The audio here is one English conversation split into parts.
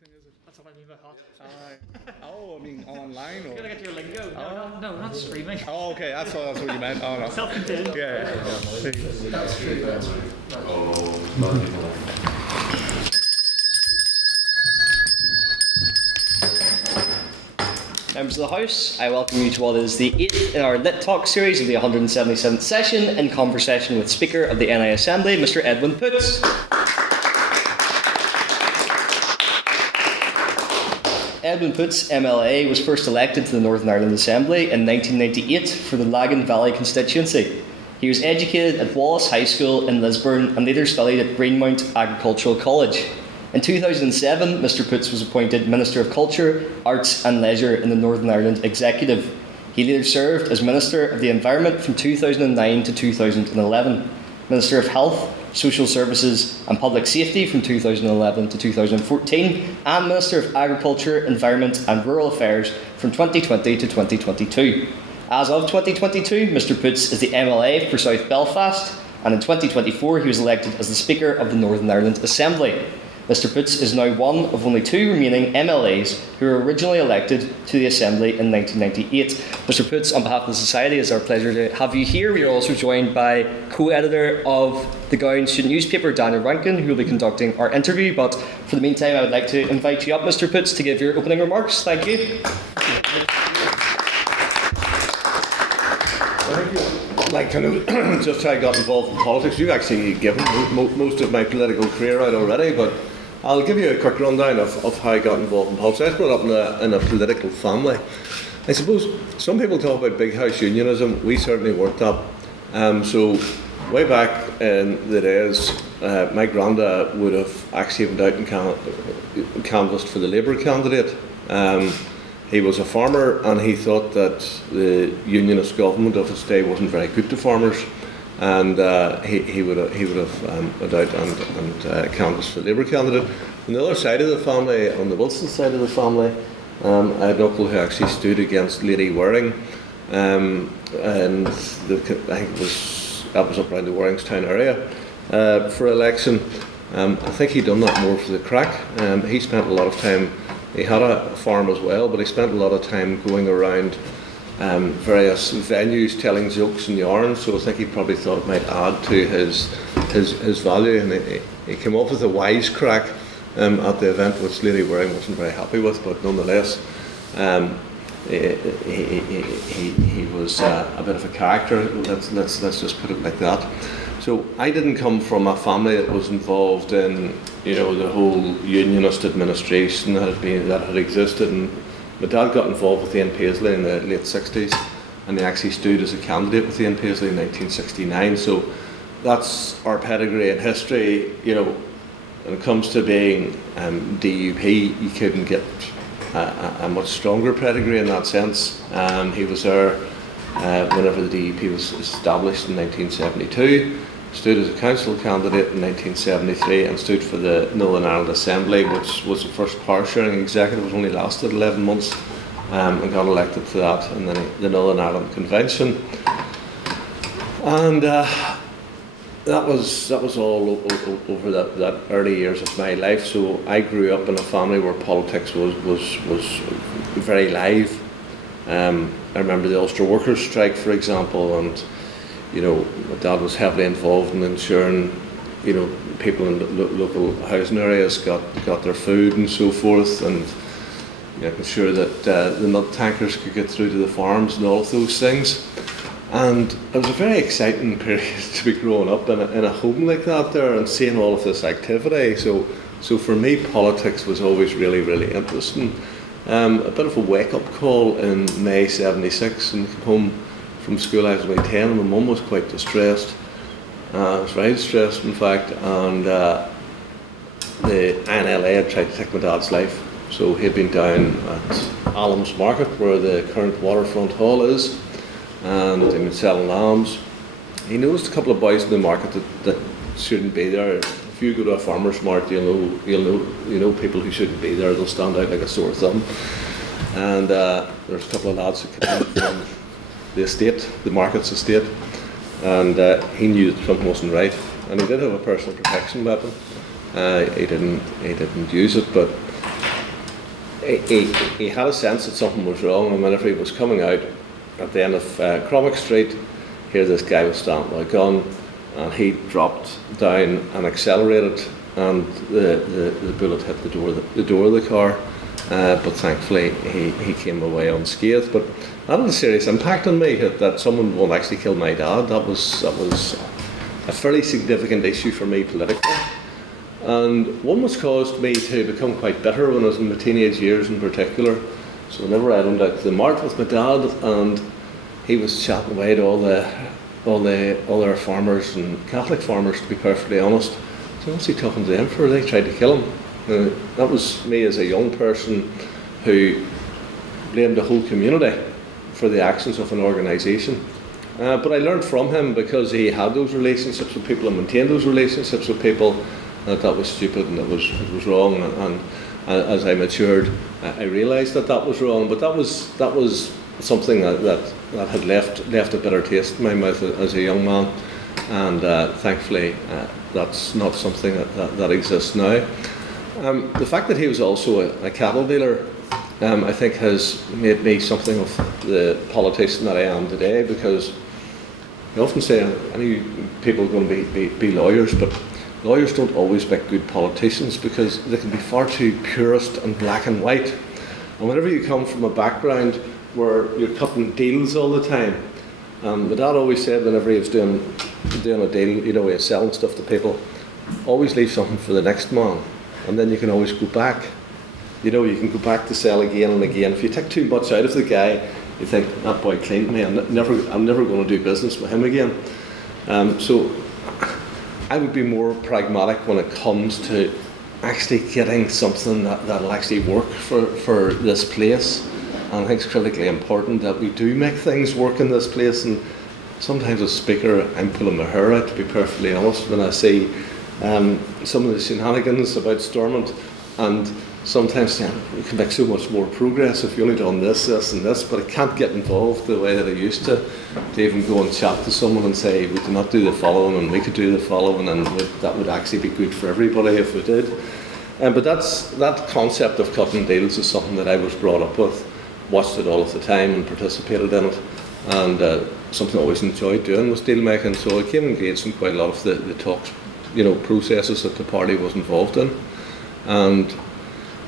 everything, is it? That's what I mean by hot. I mean online or? You're gonna get your lingo. No, not streaming. Oh, okay, that's what you meant. Oh, no. Self-contained. Yeah. Members of the House, I welcome you to what is the 8th in our LitTalk series of the 177th session in conversation with Speaker of the NI Assembly, Mr. Edwin Poots. Edwin Poots MLA was first elected to the Northern Ireland Assembly in 1998 for the Lanyon Valley constituency. He was educated at Wallace High School in Lisburn and later studied at Greenmount Agricultural College. In 2007, Mr. Poots was appointed Minister of Culture, Arts and Leisure in the Northern Ireland Executive. He later served as Minister of the Environment from 2009 to 2011, Minister of Health, Social Services and Public Safety from 2011 to 2014, and Minister of Agriculture, Environment and Rural Affairs from 2020 to 2022. As of 2022, Mr. Poots is the MLA for South Belfast, and in 2024 he was elected as the Speaker of the Northern Ireland Assembly. Mr. Poots is now one of only two remaining MLAs who were originally elected to the Assembly in 1998. Mr. Poots, on behalf of the Society, it's our pleasure to have you here. We are also joined by co-editor of the Gowan student newspaper, Daniel Rankin, who will be conducting our interview. But for the meantime, I would like to invite you up, Mr. Poots, to give your opening remarks. Thank you. I'd like to know just how I got involved in politics. You've actually given most of my political career out already, but I'll give you a quick rundown of how I got involved in politics. I was brought up in a political family. I suppose some people talk about big house unionism. We certainly weren't that. So way back in the days, my granda would have actually went out and canvassed for the Labour candidate. He was a farmer and he thought that the unionist government of his day wasn't very good to farmers, and he would have went out and canvassed for the Labour candidate. On the other side of the family, on the Wilson side of the family, I had an uncle who actually stood against Lady Waring, and I think that was up around the Warringstown area for election. I think he'd done that more for the crack. He spent a lot of time. He had a farm as well, but he spent a lot of time going around various venues telling jokes and yarns, so I think he probably thought it might add to his value, and he came up with a wisecrack at the event, which Lady Waring wasn't very happy with, but nonetheless he was a bit of a character, let's just put it like that. So I didn't come from a family that was involved in, the whole unionist administration that had existed. And my dad got involved with Ian Paisley in the late 60s, and he actually stood as a candidate with Ian Paisley in 1969. So that's our pedigree and history. When it comes to being DUP, you couldn't get a much stronger pedigree in that sense. He was there whenever the DUP was established in 1972. Stood as a council candidate in 1973 and stood for the Northern Ireland Assembly, which was the first power sharing executive. It only lasted 11 months, and got elected to that in the Northern Ireland Convention. And that was all over that early years of my life. So I grew up in a family where politics was very live. I remember the Ulster Workers' Strike, for example, and my dad was heavily involved in ensuring, people in local housing areas got their food and so forth, and making sure that the milk tankers could get through to the farms and all of those things. And it was a very exciting period to be growing up in a home like that there and seeing all of this activity. So for me, politics was always really, really interesting. A bit of a wake-up call in May '76, and came home from school. I was only 10, and my mum was quite distressed. I was very distressed, in fact, and the INLA had tried to take my dad's life. So he'd been down at Allam's Market, where the current Waterfront Hall is, and he'd been selling lambs. He noticed a couple of boys in the market that shouldn't be there. If you go to a farmer's market, you'll know people who shouldn't be there. They'll stand out like a sore thumb. And there's a couple of lads who came in from the estate, the market's estate, and he knew that something wasn't right. And he did have a personal protection weapon. He didn't use it, but he had a sense that something was wrong, and whenever he was coming out at the end of Cromick Street, here this guy was standing with a gun, and he dropped down and accelerated, and the bullet hit the door of the car, but thankfully he came away unscathed. But that had a serious impact on me, that someone would actually kill my dad. That was a fairly significant issue for me politically. And one was caused me to become quite bitter when I was in my teenage years in particular. So whenever I went out to the mart with my dad, and he was chatting away to all our farmers and Catholic farmers, to be perfectly honest. So what's he talking to them for? They tried to kill him. That was me as a young person who blamed the whole community for the actions of an organisation. But I learned from him, because he had those relationships with people and maintained those relationships with people, that was stupid and it was wrong. And as I matured, I realised that was wrong. But that was something that had left a bitter taste in my mouth as a young man. And thankfully, that's not something that exists now. The fact that he was also a cattle dealer, I think, has made me something of the politician that I am today, because I often say any people are going to be lawyers, but lawyers don't always make good politicians, because they can be far too purist and black and white. And whenever you come from a background where you're cutting deals all the time, my dad always said whenever he was doing a deal, he was selling stuff to people, always leave something for the next man, and then you can always go back. You can go back to sell again and again. If you take too much out of the guy, you think, that boy cleaned me, I'm never going to do business with him again. So I would be more pragmatic when it comes to actually getting something that'll actually work for this place. And I think it's critically important that we do make things work in this place. And sometimes as Speaker, I'm pulling my hair out, to be perfectly honest, when I see some of the shenanigans about Stormont, and sometimes saying, we can make so much more progress if you only done this and this, but I can't get involved the way that I used to even go and chat to someone and say, we do not do the following, and we could do the following, and that would actually be good for everybody if we did. But that concept of cutting deals is something that I was brought up with, watched it all of the time and participated in it, and something I always enjoyed doing was deal making. So I came engaged in quite a lot of the talks, processes that the party was involved in. And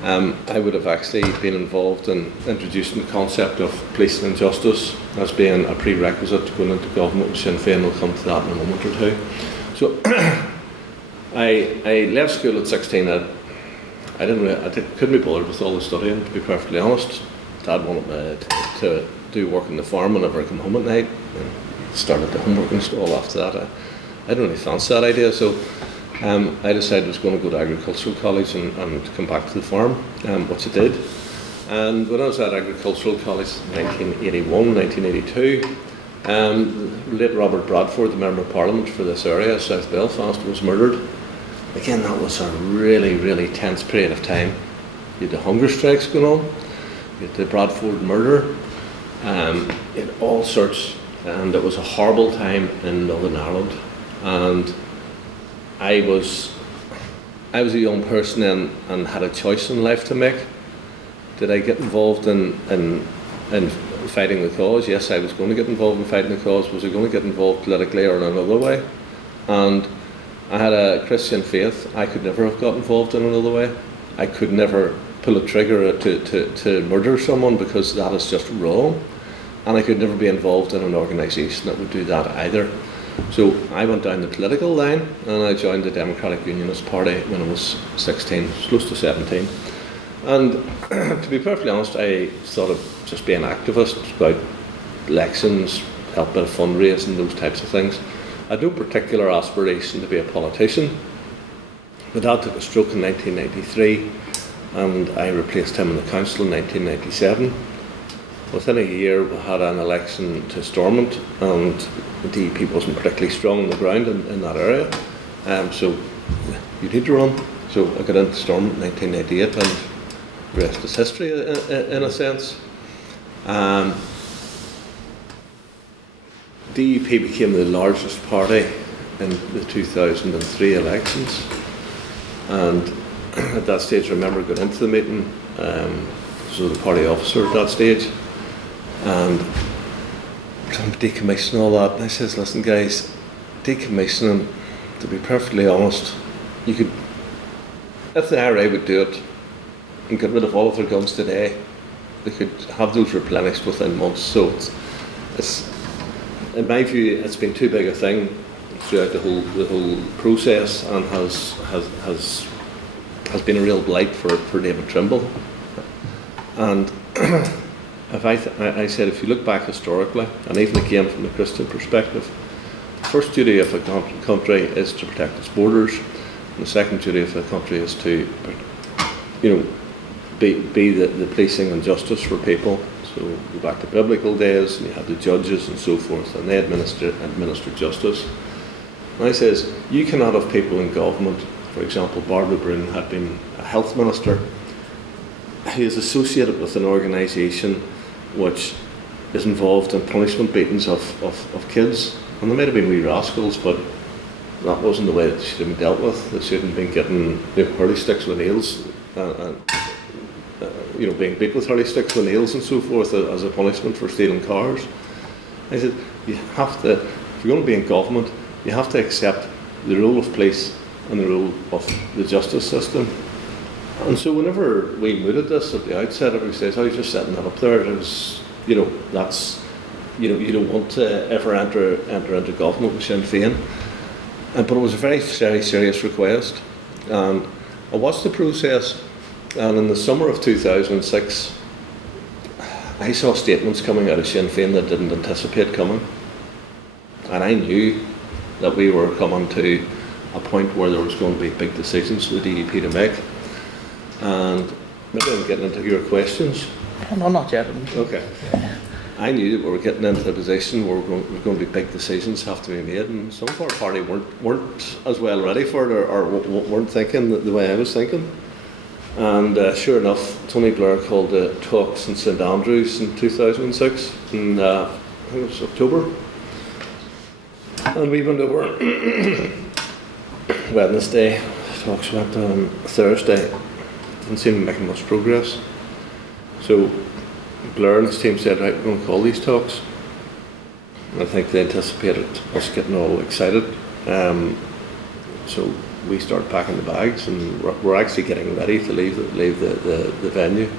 I would have actually been involved in introducing the concept of policing and justice as being a prerequisite to going into government with Sinn Féin. We'll come to that in a moment or two. So I left school at 16. I couldn't be bothered with all the studying, to be perfectly honest. Dad wanted me to do work on the farm whenever I come home at night, and started the homework and all after that. I didn't really fancy that idea, so I decided I was going to go to agricultural college and come back to the farm, which I did. And when I was at agricultural college in 1981, 1982, late Robert Bradford, the Member of Parliament for this area, South Belfast, was murdered. Again, that was a really, really tense period of time. You had the hunger strikes going on, you had the Bradford murder, you had all sorts, and it was a horrible time in Northern Ireland. And I was a young person and had a choice in life to make. Did I get involved in fighting the cause? Yes, I was going to get involved in fighting the cause. Was I going to get involved politically or in another way? And I had a Christian faith. I could never have got involved in another way. I could never pull a trigger to murder someone, because that is just wrong. And I could never be involved in an organisation that would do that either. So I went down the political line and I joined the Democratic Unionist Party when I was 16, close to 17. And to be perfectly honest, I thought of just being an activist, about elections, help a bit of fundraising, those types of things. I had no particular aspiration to be a politician. My dad took a stroke in 1993 and I replaced him in the council in 1997. Within a year we had an election to Stormont, and the DEP wasn't particularly strong on the ground in that area, so you need to run. So I got into Stormont in 1998, and the rest is history in a sense. DEP became the largest party in the 2003 elections, and at that stage I remember going into the meeting, the party officer at that stage, and trying to decommission all that. And I says, listen guys, decommissioning, to be perfectly honest, you could, if the IRA would do it and get rid of all of their guns today, they could have those replenished within months. So it's in my view, it's been too big a thing throughout the whole process, and has been a real blight for David Trimble. And if I said, if you look back historically, and even again from the Christian perspective, the first duty of a country is to protect its borders, and the second duty of a country is to, be the policing and justice for people. So go back to biblical days, and you had the judges and so forth, and they administer justice. And I says, you cannot have people in government, for example, Barbara Brune had been a health minister, who is associated with an organisation which is involved in punishment beatings of kids. And they might have been wee rascals, but that wasn't the way that they should have been dealt with. They shouldn't have been getting hurley sticks with nails, being beat with hurley sticks with nails and so forth as a punishment for stealing cars. I said, you have to, if you're going to be in government, you have to accept the role of police and the role of the justice system. And so whenever we mooted this at the outset, everybody says, oh, you're just setting that up there. It was, that's, you don't want to ever enter into government with Sinn Féin. But it was a very, very serious request. And I watched the process, and in the summer of 2006, I saw statements coming out of Sinn Féin that didn't anticipate coming. And I knew that we were coming to a point where there was going to be big decisions for the DUP to make. And maybe I'm getting into your questions. No, not yet. Okay. I knew that we were getting into a position where there were going to be big decisions have to be made, and some of our party weren't as well ready for it, or weren't thinking the way I was thinking. And sure enough, Tony Blair called the talks in St Andrews in 2006, in I think it was October. And we went over Wednesday, talks went on Thursday. Didn't seem to be making much progress. So Blair and his team said, right, we're going to call these talks. And I think they anticipated us getting all excited. So we start packing the bags, and we're actually getting ready to leave the venue.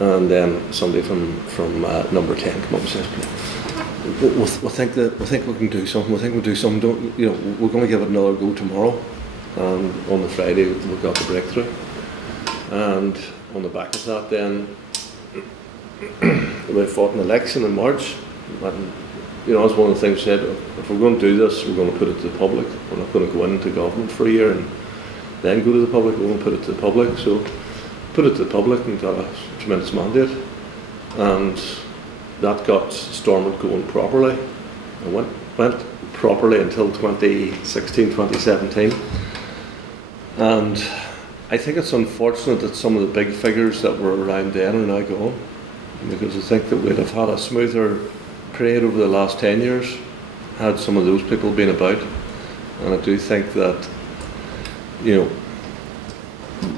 And then somebody from number 10 come up and says, we think we can do something. We think we'll do something. We're going to give it another go tomorrow. And on the Friday we got the breakthrough. And on the back of that, then we fought an election in March. And, that's one of the things I said, if we're going to do this, we're going to put it to the public. We're not going to go into government for a year and then go to the public. We're going to put it to the public. So put it to the public and got a tremendous mandate. And that got Stormont going properly. It went properly until 2016, 2017. And I think it's unfortunate that some of the big figures that were around then are now gone, because I think that we'd have had a smoother parade over the last 10 years had some of those people been about. And I do think that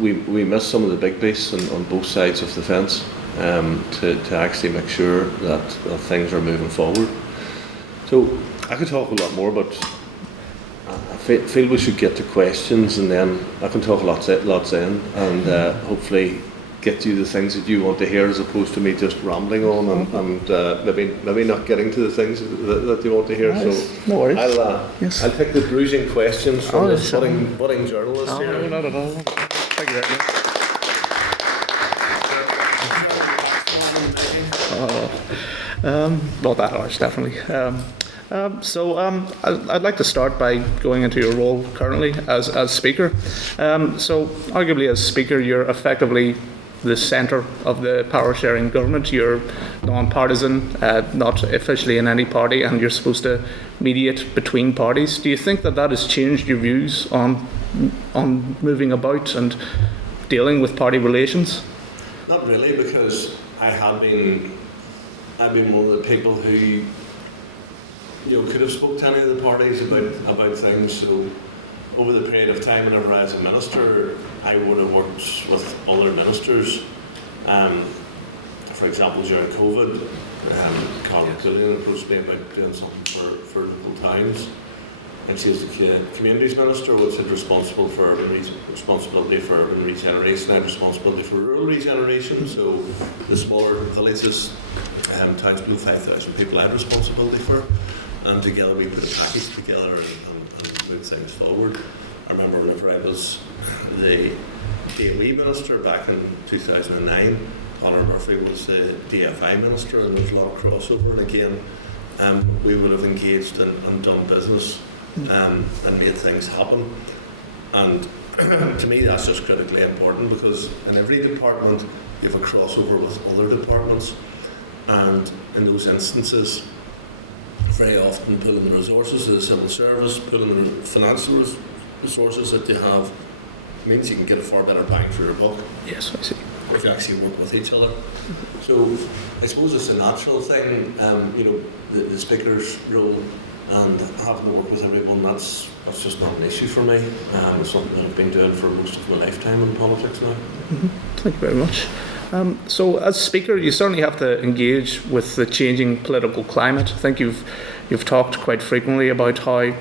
we missed some of the big beasts on both sides of the fence to actually make sure that things are moving forward. So I could talk a lot more, but I feel we should get to questions, and then I can talk lots in, and hopefully get you the things that you want to hear, as opposed to me just rambling on and maybe not getting to the things that you want to hear. Nice. So no worries. I'll take the bruising questions from this budding journalist here. No, not at all. Thank you very much. Not that harsh, definitely. So I'd like to start by going into your role currently as Speaker. So arguably as Speaker, you're effectively the centre of the power-sharing government. You're non-partisan, not officially in any party, and you're supposed to mediate between parties. Do you think that has changed your views on moving about and dealing with party relations? Not really, because I've been one of the people who could have spoke to any of the parties about things. So over the period of time whenever I was a minister, I would have worked with other ministers For example, during COVID, Colin Killian approached me about doing something for local towns. And she was the communities minister, which had responsibility for urban regeneration. I had responsibility for rural regeneration, so the smaller villages, towns below 5,000 people, I had responsibility for. And together we put a package together and moved things forward. I remember whenever I was the DME minister back in 2009, Conor Murphy was the DFI minister, and there was a lot of crossover. And again, we would have engaged and done business. And made things happen. And to me that's just critically important, because in every department you have a crossover with other departments, and in those instances very often pulling the resources of the civil service, pulling the financial resources that you have means you can get a far better bang for your buck. Yes, I see. If you actually work with each other. So I suppose it's a natural thing, the speaker's role and having to work with everyone, that's just not an issue for me. It's something that I've been doing for most of my lifetime in politics now. Mm-hmm. Thank you very much. So as Speaker, you certainly have to engage with the changing political climate. I think you've talked quite frequently about how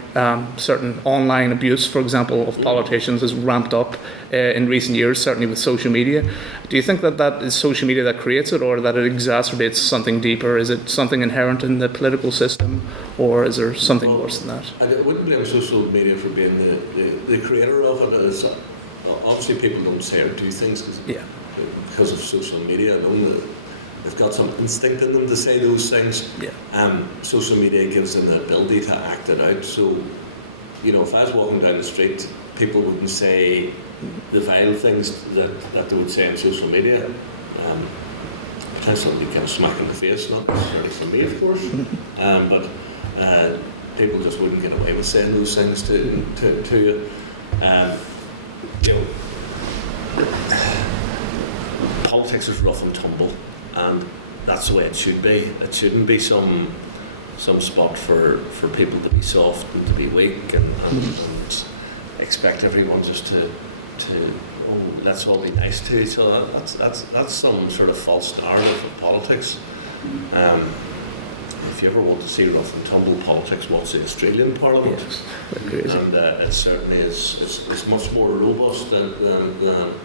certain online abuse, for example, of politicians has ramped up in recent years, certainly with social media. Do you think that is social media that creates it, or that it exacerbates something deeper? Is it something inherent in the political system, or is there something worse than that? I wouldn't blame social media for being the creator of it. It's, obviously people don't say or do things because of social media alone. They've got some instinct in them to say those things. Social media gives them the ability to act it out. So, if I was walking down the street, people wouldn't say the vile things that they would say on social media. Potentially get a smack in the face, not necessarily from me, of course. But people just wouldn't get away with saying those things to you. Politics is rough and tumble, and that's the way it should be. It shouldn't be some spot for people to be soft and to be weak and expect everyone just to let's all be nice to each other. That's some sort of false narrative of politics. If you ever want to see rough and tumble politics, watch the Australian Parliament. Yes, and it certainly is much more robust than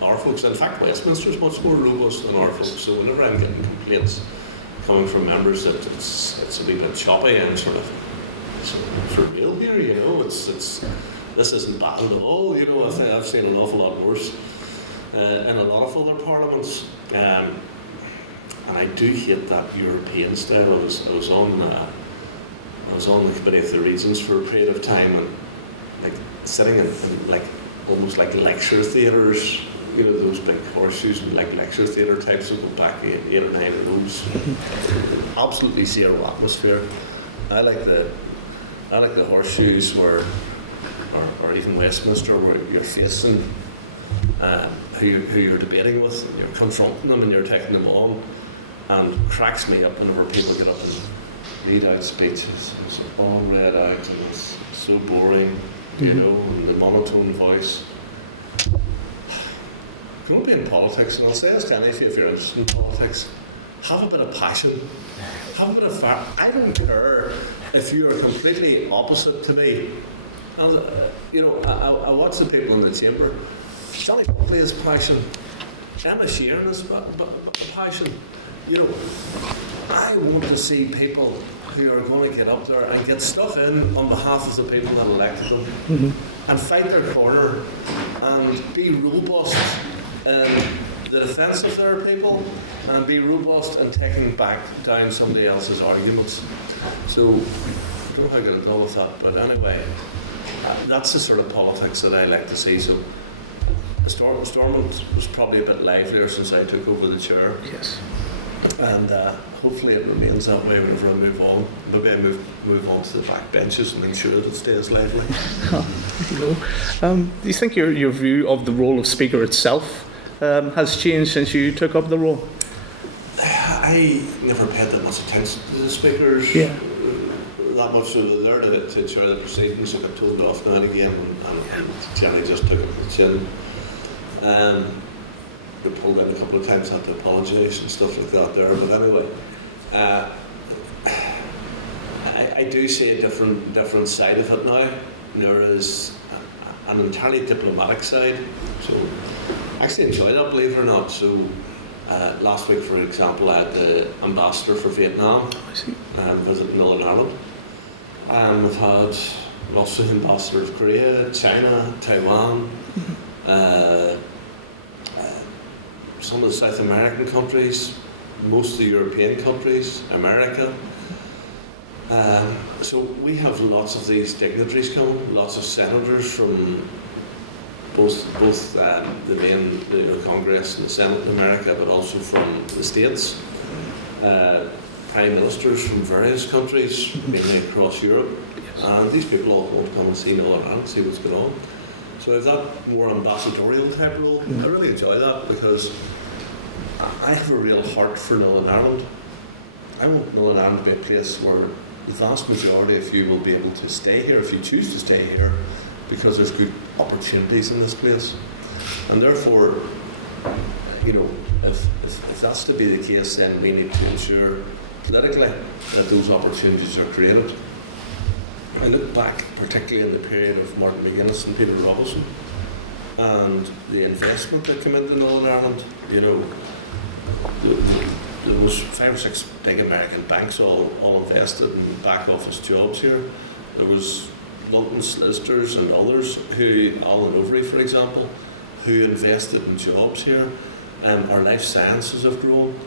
our folks. In fact, Westminster is much more robust than our folks. So whenever I'm getting complaints coming from members that it's a wee bit choppy, I'm sort of for real here, this isn't bad at all. I've seen an awful lot worse in a lot of other parliaments. And I do hate that European style. I was on the committee of the regions for a period of time, and like sitting in like almost like lecture theatres, those big horseshoes and like lecture theatre types that go back 8 or 9 of those. Absolutely zero atmosphere. I like the horseshoes or even Westminster, where you're facing who you're debating with, and you're confronting them and you're taking them on. And cracks me up whenever people get up and read out speeches. It's all read out, and it's so boring, and the monotone voice. Don't be in politics, and I'll say this to any of you if you're interested in politics, have a bit of passion, have a bit of fire. I don't care if you are completely opposite to me. And, I watch the people in the chamber. Johnny Buckley has passion, Emma Sheeran has passion. I want to see people who are going to get up there and get stuck in on behalf of the people that elected them, and fight their corner and be robust in the defence of their people and be robust in taking back down somebody else's arguments. So I don't know how I get on with that, but anyway, that's the sort of politics that I like to see. So Stormont was probably a bit livelier since I took over the chair. Yes. And hopefully it remains that way whenever I move on. Maybe I move on to the back benches and ensure that it stays lively. Do you think your view of the role of Speaker itself has changed since you took up the role? I never paid that much attention to the speakers. That much, so they're there to chair the proceedings. I got told off now and again, and Jenny just took it to the chin. got pulled in a couple of times, had to apologise and stuff like that there. But anyway, I do see a different side of it now. There is an entirely diplomatic side. So I actually enjoy that, believe it or not. So last week, for example, I had the ambassador for Vietnam visit Northern Ireland. We've had also the ambassador of Korea, China, Taiwan, some of the South American countries, most of the European countries, America. So we have lots of these dignitaries coming, lots of senators from both the main Congress and the Senate in America, but also from the States. Prime ministers from various countries, mainly across Europe. And these people all want to come and see Northern Ireland, see what's going on. So if that more ambassadorial type role, I really enjoy that because I have a real heart for Northern Ireland. I want Northern Ireland to be a place where the vast majority of you will be able to stay here if you choose to stay here because there's good opportunities in this place. And therefore, if that's to be the case, then we need to ensure politically that those opportunities are created. I look back particularly in the period of Martin McGuinness and Peter Robinson and the investment that came into Northern Ireland. There was 5 or 6 big American banks all invested in back office jobs here. There was London solicitors and others who, Alan Overy for example, who invested in jobs here. Our life sciences have grown.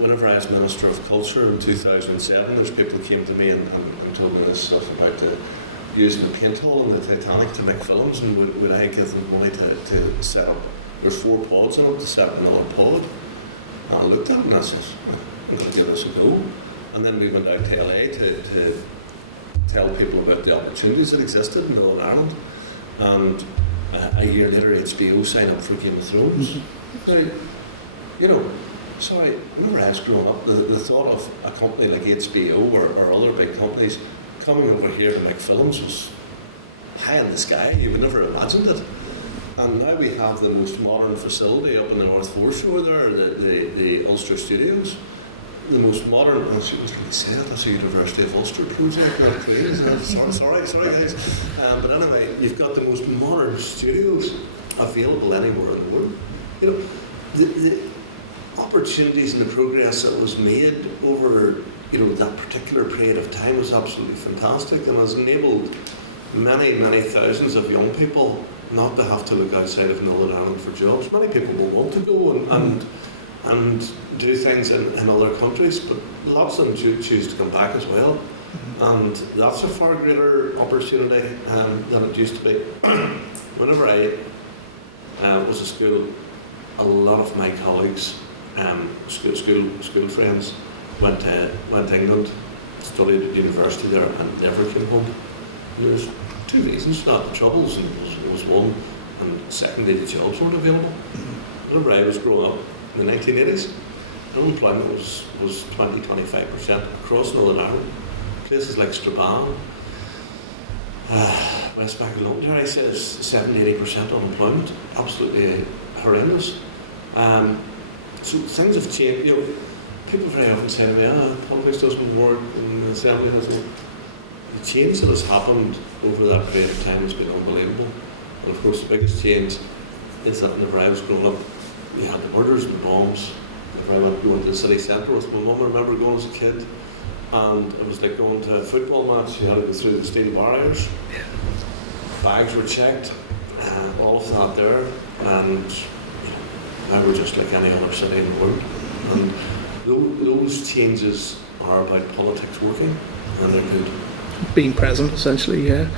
Whenever I was Minister of Culture in 2007, there's people who came to me and told me this stuff about using the paint hole in the Titanic to make films, and would I give them money to set up, there's 4 pods in it, to set up another pod. And I looked at it and I said, I'm going to give this a go. And then we went out to LA to tell people about the opportunities that existed in Northern Ireland. And a year later, HBO signed up for Game of Thrones. Now, sorry, whenever I was growing up, the thought of a company like HBO or other big companies coming over here to make films was high in the sky. You would never imagined it. And now we have the most modern facility up in the North Foreshore there, the Ulster Studios. The most modern, I was going to say that's a University of Ulster project, not clear. Sorry guys. But anyway, you've got the most modern studios available anywhere in the world. The opportunities and the progress that was made over that particular period of time was absolutely fantastic and has enabled many thousands of young people not to have to look outside of Northern Ireland for jobs. Many people will want to go and do things in other countries, but lots of them choose to come back as well. And that's a far greater opportunity than it used to be. Whenever I was at school, a lot of my colleagues, school friends, went to England, studied at university there, and never came home. There's 2 reasons for that. The troubles was one, and secondly, the jobs weren't available. Whenever I was growing up in the 1980s, unemployment was 20-25% across Northern Ireland. Places like Strabane, West Bank of London, I say, is 70-80% unemployment. Absolutely horrendous. So things have changed. People very often say to me, politics doesn't work and the assembly doesn't. The change that has happened over that period of time has been unbelievable. And of course the biggest change is that whenever I was growing up, we had the murders and the bombs. Whenever I went going to the city centre with my mum, I remember going as a kid, and it was like going to a football match. You had to go through the steel barriers. Bags were checked, all of that there, and now we're just like any other city in the world. And those changes are about politics working, and they're good. Being present, essentially, yeah.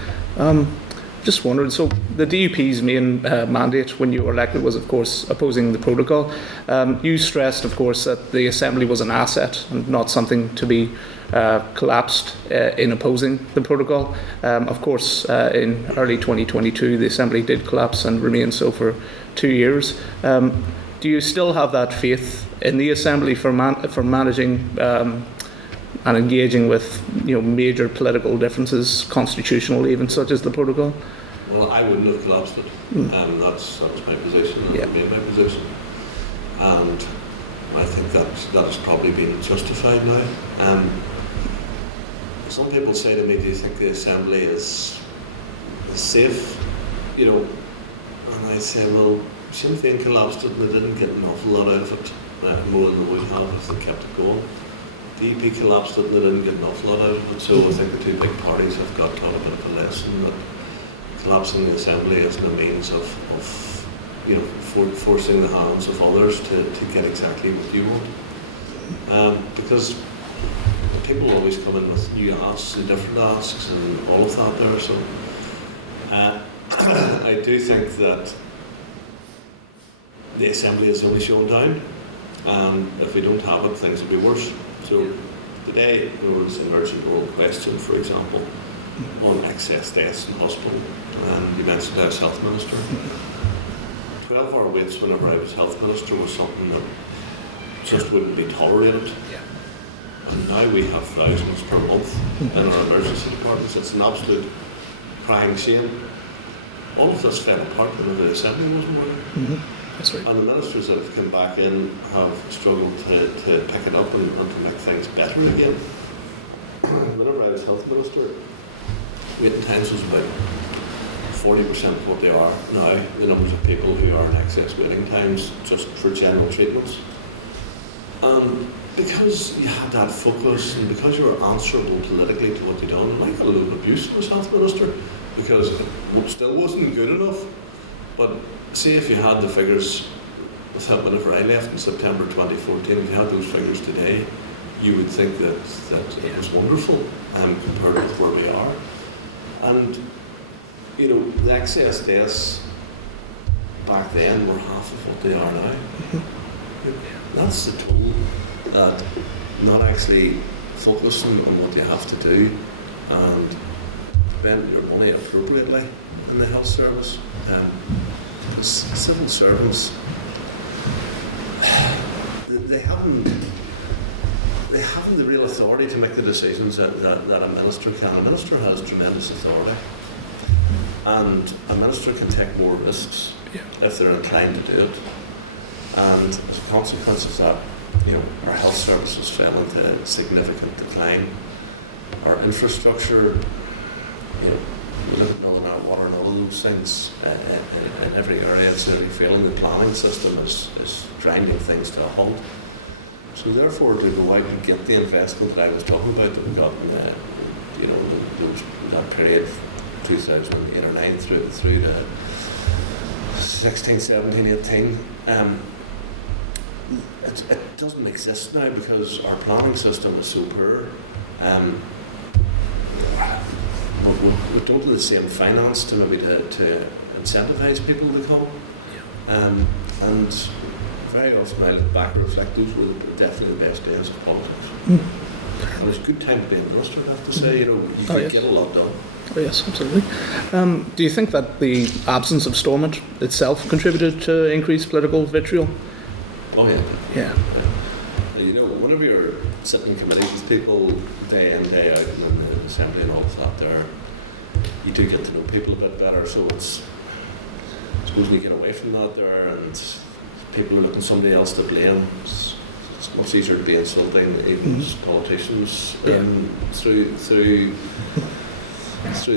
Just wondered, so the DUP's main mandate when you were elected was, of course, opposing the protocol. You stressed, of course, that the Assembly was an asset and not something to be collapsed in opposing the protocol. Of course, in early 2022, the Assembly did collapse and remained so for 2 years. Do you still have that faith in the Assembly for managing and engaging with major political differences, constitutional even, such as the protocol? Well, I wouldn't have collapsed it. That was my position, and that remained my position. and I think that has probably been justified now. Some people say to me, do you think the Assembly is safe? You know, and I say, well, Sinn Féin collapsed it and they didn't get an awful lot out of it, more than they would have if they kept it going. The EP collapsed it and they didn't get an awful lot out of it, so I think the two big parties have got taught a bit of a lesson that collapsing the Assembly isn't a means of you know, forcing the hands of others to get exactly what you want. Because people always come in with new asks and different asks and all of that there, so I do think that the Assembly is only showing down, and if we don't have it, things will be worse. So today there was an urgent oral question, for example, on excess deaths in hospital, and you mentioned that as Health Minister. 12-hour waits whenever I was Health Minister was something that just wouldn't be tolerated. And now we have thousands per month in our emergency departments. It's an absolute crying shame. All of this fell apart when the Assembly wasn't working. That's right. And the ministers that have come back in have struggled to pick it up and to make things better again. Whenever I was Health Minister, waiting times was about 40% of what they are now, the numbers of people who are in excess waiting times just for general treatments. Because you had that focus and because you were answerable politically to what you'd done, and I got a little abuse as Health Minister because it still wasn't good enough. But see if you had the figures whenever I left in September 2014, if you had those figures today, you would think that it was wonderful compared with where we are. And you know, the excess deaths back then were half of what they are now. That's the toll. Not actually focusing on what you have to do and spend your money appropriately in the health service. Civil servants, they haven't the real authority to make the decisions that a minister can. A minister has tremendous authority, and a minister can take more risks if they're inclined to do it. And as a consequence of that, you know, our health services fell into significant decline. Our infrastructure, you know, we look at Northern Ireland Water and all of those things in every area. It's nearly failing. The planning system is grinding things to a halt. So therefore, to go out and get the investment that I was talking about that we got in you know, that period, 2008 or 9 through to 16, 17, 18. It doesn't exist now because our planning system is so poor. We don't have the same finance to maybe to incentivise people to come. And very often I look back and reflect, those were definitely the best days of politics. And it was a good time to be a minister, I have to say. You know, you could get a lot done. Oh yes, absolutely. Do you think that the absence of Stormont itself contributed to increased political vitriol? Oh yeah. Yeah. You know, whenever you're sitting in committees with people day in, day out in the Assembly and all of that there, you do get to know people a bit better, so it's, I suppose when you get away from that there and people are looking at somebody else to blame, it's much easier to be insulting even as politicians through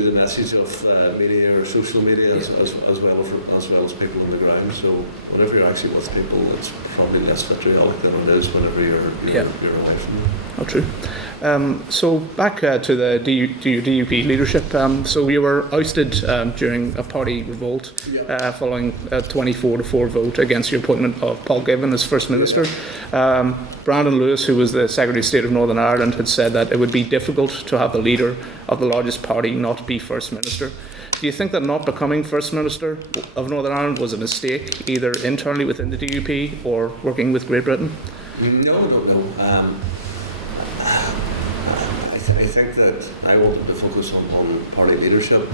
the message of media or social media as well as people on the ground. So whenever you're actually with people, it's probably less vitriolic than it is whenever you're away from them. Oh, true. So back to the DUP leadership. So you were ousted during a party revolt following a 24-4 vote against your appointment of Paul Givan as First Minister. Brandon Lewis, who was the Secretary of State of Northern Ireland, had said that it would be difficult to have the leader of the largest party not be First Minister. Do you think that not becoming First Minister of Northern Ireland was a mistake, either internally within the DUP or working with Great Britain? No. I think that I wanted to focus on party leadership.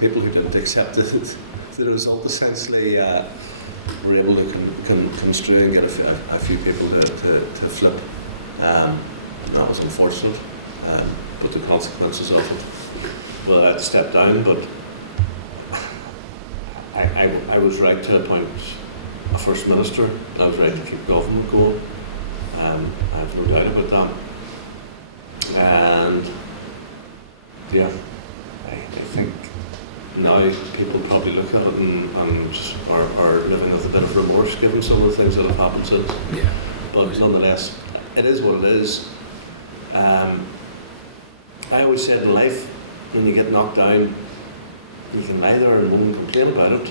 People who didn't accept the result essentially were able to come through and get a few people to flip. That was unfortunate, but the consequences of it, well, I had to step down, but I I was right to appoint a First Minister. I was right to keep government going. I have no doubt about that. And yeah, I think now people probably look at it and are living with a bit of remorse given some of the things that have happened since. Yeah. But nonetheless, it is what it is. I always said in life, when you get knocked down, you can lie there and moan and complain about it,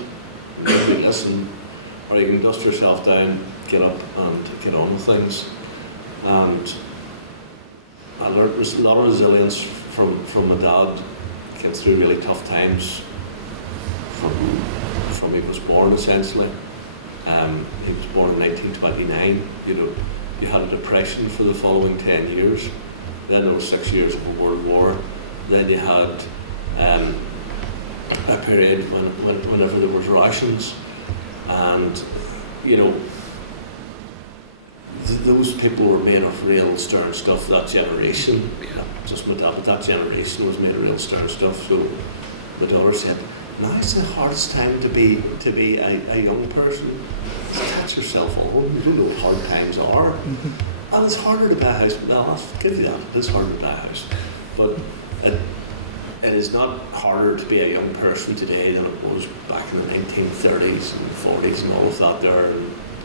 and maybe listen, or you can dust yourself down, get up and get on with things. And I learned a lot of resilience from my dad. Came through really tough times from he was born, essentially. He was born in 1929. You had a depression for the following 10 years. Then there was 6 years of a world war. Then you had a period whenever there was rations, and those people were made of real stern stuff. That generation, just my dad, but that generation was made of real stern stuff. So my daughter said, "Now's the hardest time to be a young person. Catch yourself on. You don't know what hard times are, and it's harder to buy a house. Well, I'll give you that. It is harder to buy a house, but it is not harder to be a young person today than it was back in the 1930s and 40s and all of that. There are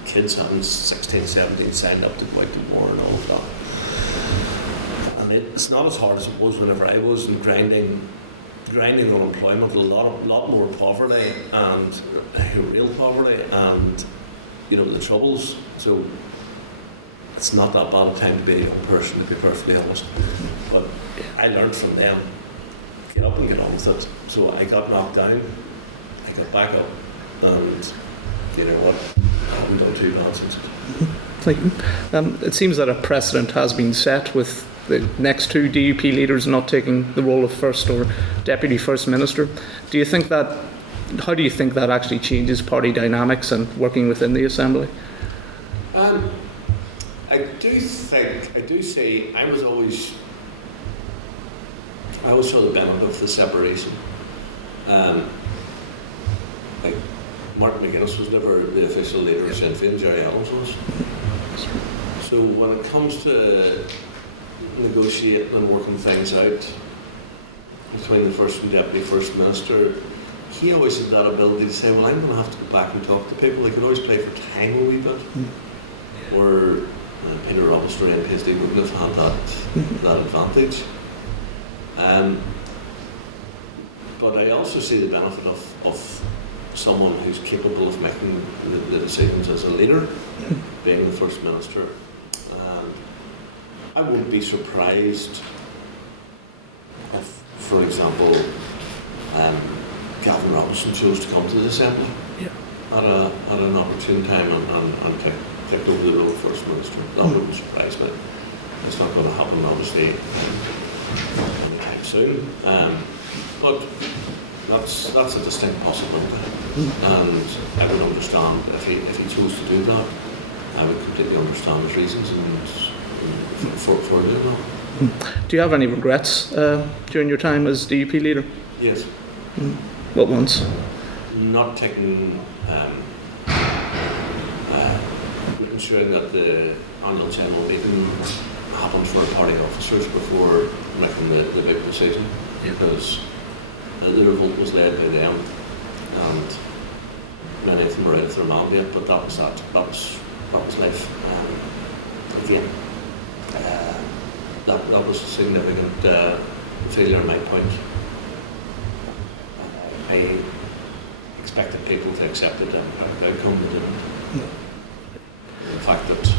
kids having 16, 17 signed up to go out to war and all of that. And it's not as hard as it was whenever I was, and grinding unemployment, a lot more poverty, and real poverty, and the troubles. So it's not that bad a time to be a young person, to be perfectly honest. But I learned from them, get up and get on with it. So I got knocked down, I got back up, and you know what, I haven't done too bad since it. Thank you. It seems that a precedent has been set with the next two DUP leaders not taking the role of First or Deputy First Minister. How do you think that actually changes party dynamics and working within the Assembly? I do say I always saw the benefit of the separation. Like Martin McGuinness was never the official leader of Sinn Féin, Jerry Adams was. So when it comes to negotiating and working things out between the First and Deputy First Minister, he always had that ability to say, well, I'm going to have to go back and talk to people. They could always play for time a wee bit. Where Peter Robbins and Paisley wouldn't have had that advantage. But I also see the benefit of someone who's capable of making the decisions as a leader, being the First Minister. I wouldn't be surprised if, for example, Gavin Robinson chose to come to the Assembly at an opportune time and take over the role of First Minister. That wouldn't surprise me. It's not going to happen, obviously, anytime soon. But that's a distinct possibility. And I would understand if he chose to do that. I would completely understand his reasons for doing that. Do you have any regrets during your time as DUP leader? Yes. What ones? Not taking, ensuring that the annual general meeting happened for party officers before making the big decision, because the revolt was led by them, and many of them were out of their mandate, but that was life. Again, that was a significant failure on my point. I expected people to accept the democratic outcome, they didn't. The fact that the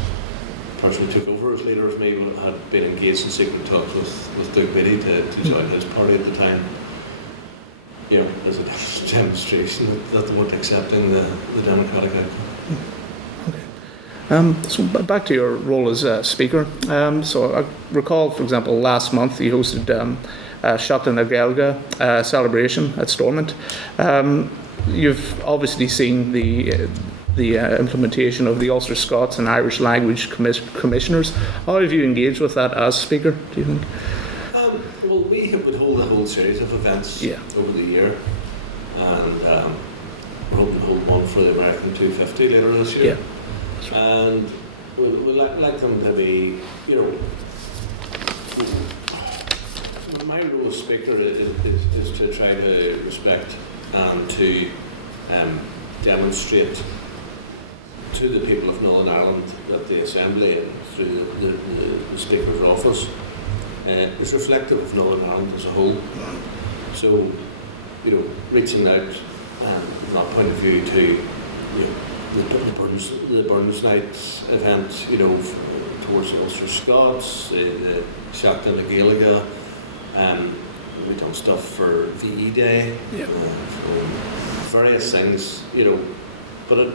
person who took over as leader of me had been engaged in secret talks with Doug Beattie to join his party at the time, there's a demonstration that they weren't accepting the democratic outcome. So back to your role as Speaker. So I recall, for example, last month you hosted Seachtain na Gaeilge celebration at Stormont. You've obviously seen the implementation of the Ulster Scots and Irish language commissioners. How have you engaged with that as Speaker, do you think? Well, we would hold a whole series of events over the year, and we're hoping to on for the American 250 later this year. Yeah. And we'd like them to be, you know, my role as speaker is to try to respect and to demonstrate to the people of Northern Ireland that the Assembly and through the Speaker's office is reflective of Northern Ireland as a whole. So, you know, reaching out from that point of view to, you know, the Burns Night event, you know, towards the Ulster Scots, the Seachtain na Gaeilge, we've done stuff for VE Day, various things, you know, but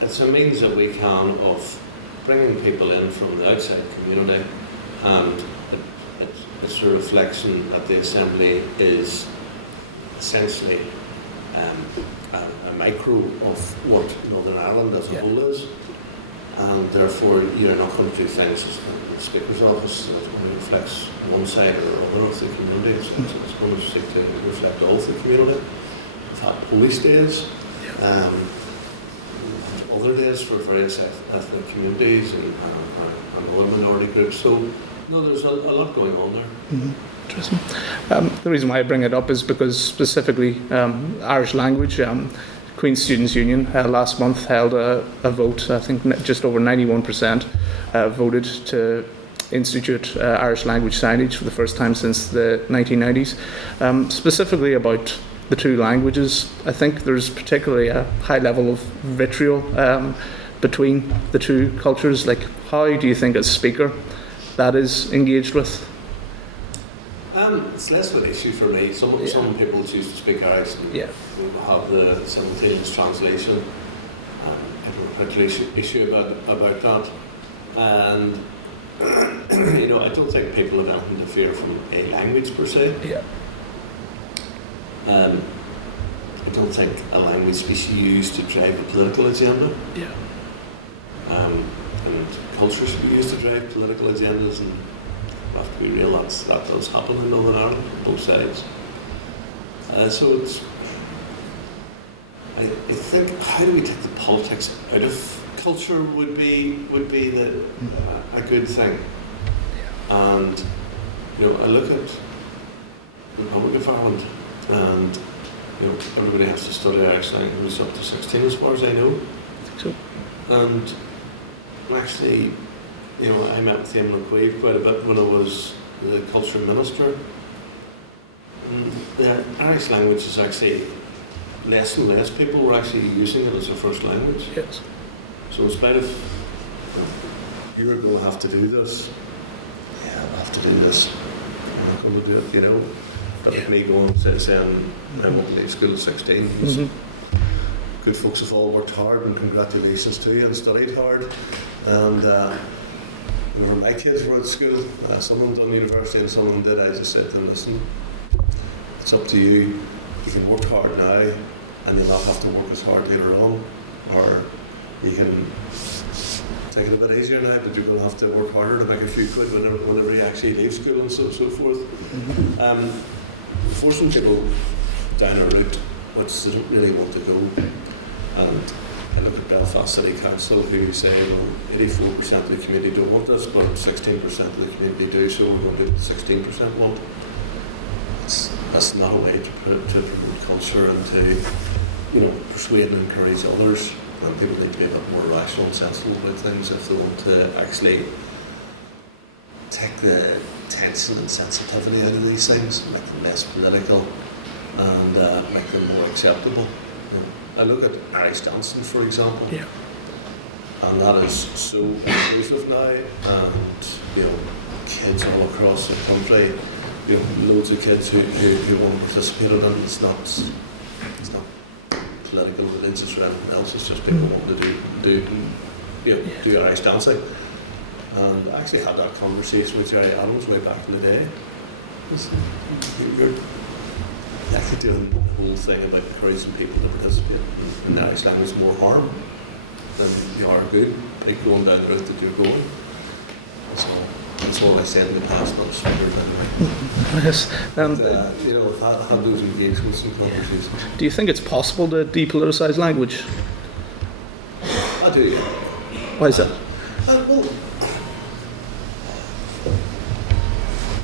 it's a means that we can of bringing people in from the outside community, and it's a reflection that the Assembly is essentially a micro of what Northern Ireland as a whole is, and therefore you're not going to do things in the Speaker's office that only reflects one side or other of the community. It's going to seek to reflect all of the community. We've had police days, other days for various ethnic communities and other minority groups. So, no, there's a lot going on there. Mm-hmm. Interesting. The reason why I bring it up is because specifically Irish language, Queen's Students' Union last month held a vote. I think just over 91% voted to institute Irish language signage for the first time since the 1990s. Specifically about the two languages, I think there's particularly a high level of vitriol between the two cultures. Like, how do you think, as Speaker, that is engaged with? It's less of an issue for me. Some people choose to speak Irish and have the simultaneous translation. I have a particular issue about that. And you know, I don't think people have anything to fear from a language per se. Yeah. I don't think a language be used to drive a political agenda. Yeah. And culture should be used to drive political agendas, and we have to be real that does happen in Northern Ireland on both sides. So it's, I think, how do we take the politics out of culture would be a good thing. And you know, I look at the Republic of Ireland, and you know, everybody has to study Irish language up to 16, as far as I know. I think so. And actually, you know, I met with Eamon McQuaid quite a bit when I was the culture minister. And the Irish language is actually less and less people were actually using it as a first language. Yes. So in spite of, you're going to have to do this, yeah, I'll have to do this, I'm not going to do it, you know. But like me going saying I won't leave school at 16. Mm-hmm. Good folks have all worked hard, and congratulations to you, and studied hard. And whenever my kids were at school, some of them done university and some of them did, I just said to them, listen, it's up to you. You can work hard now and you'll not have to work as hard later on, or you can take it a bit easier now, but you're going to have to work harder to make a few quid whenever you actually leave school, and so forth. Mm-hmm. Forcing people down a route which they don't really want to go. And I look at Belfast City Council, who say, well, 84% of the community don't want this, but 16% of the community do, so we're going to do what 16% want. That's not a way to promote culture and to, you know, persuade and encourage others. And people need to be a bit more rational and sensible about things if they want to actually take the tension and sensitivity out of these things, make them less political, and make them more acceptable. You know, I look at Irish dancing, for example, and that is so inclusive now, and you know, kids all across the country, you know, loads of kids who want to participate in it. It's not political, religious, or anything else. It's just people wanting to do Irish dancing. And I actually had that conversation with Jerry Adams way back in the day. You're actually doing the whole thing about encouraging people to participate in the Irish language more harm than you are good, like going down the route that you're going. So That's what I said in the past, not speakers anyway. Yes. You know, I've had those engagements and conversations. Do you think it's possible to depoliticise language? I do, yeah. Why is that? Well,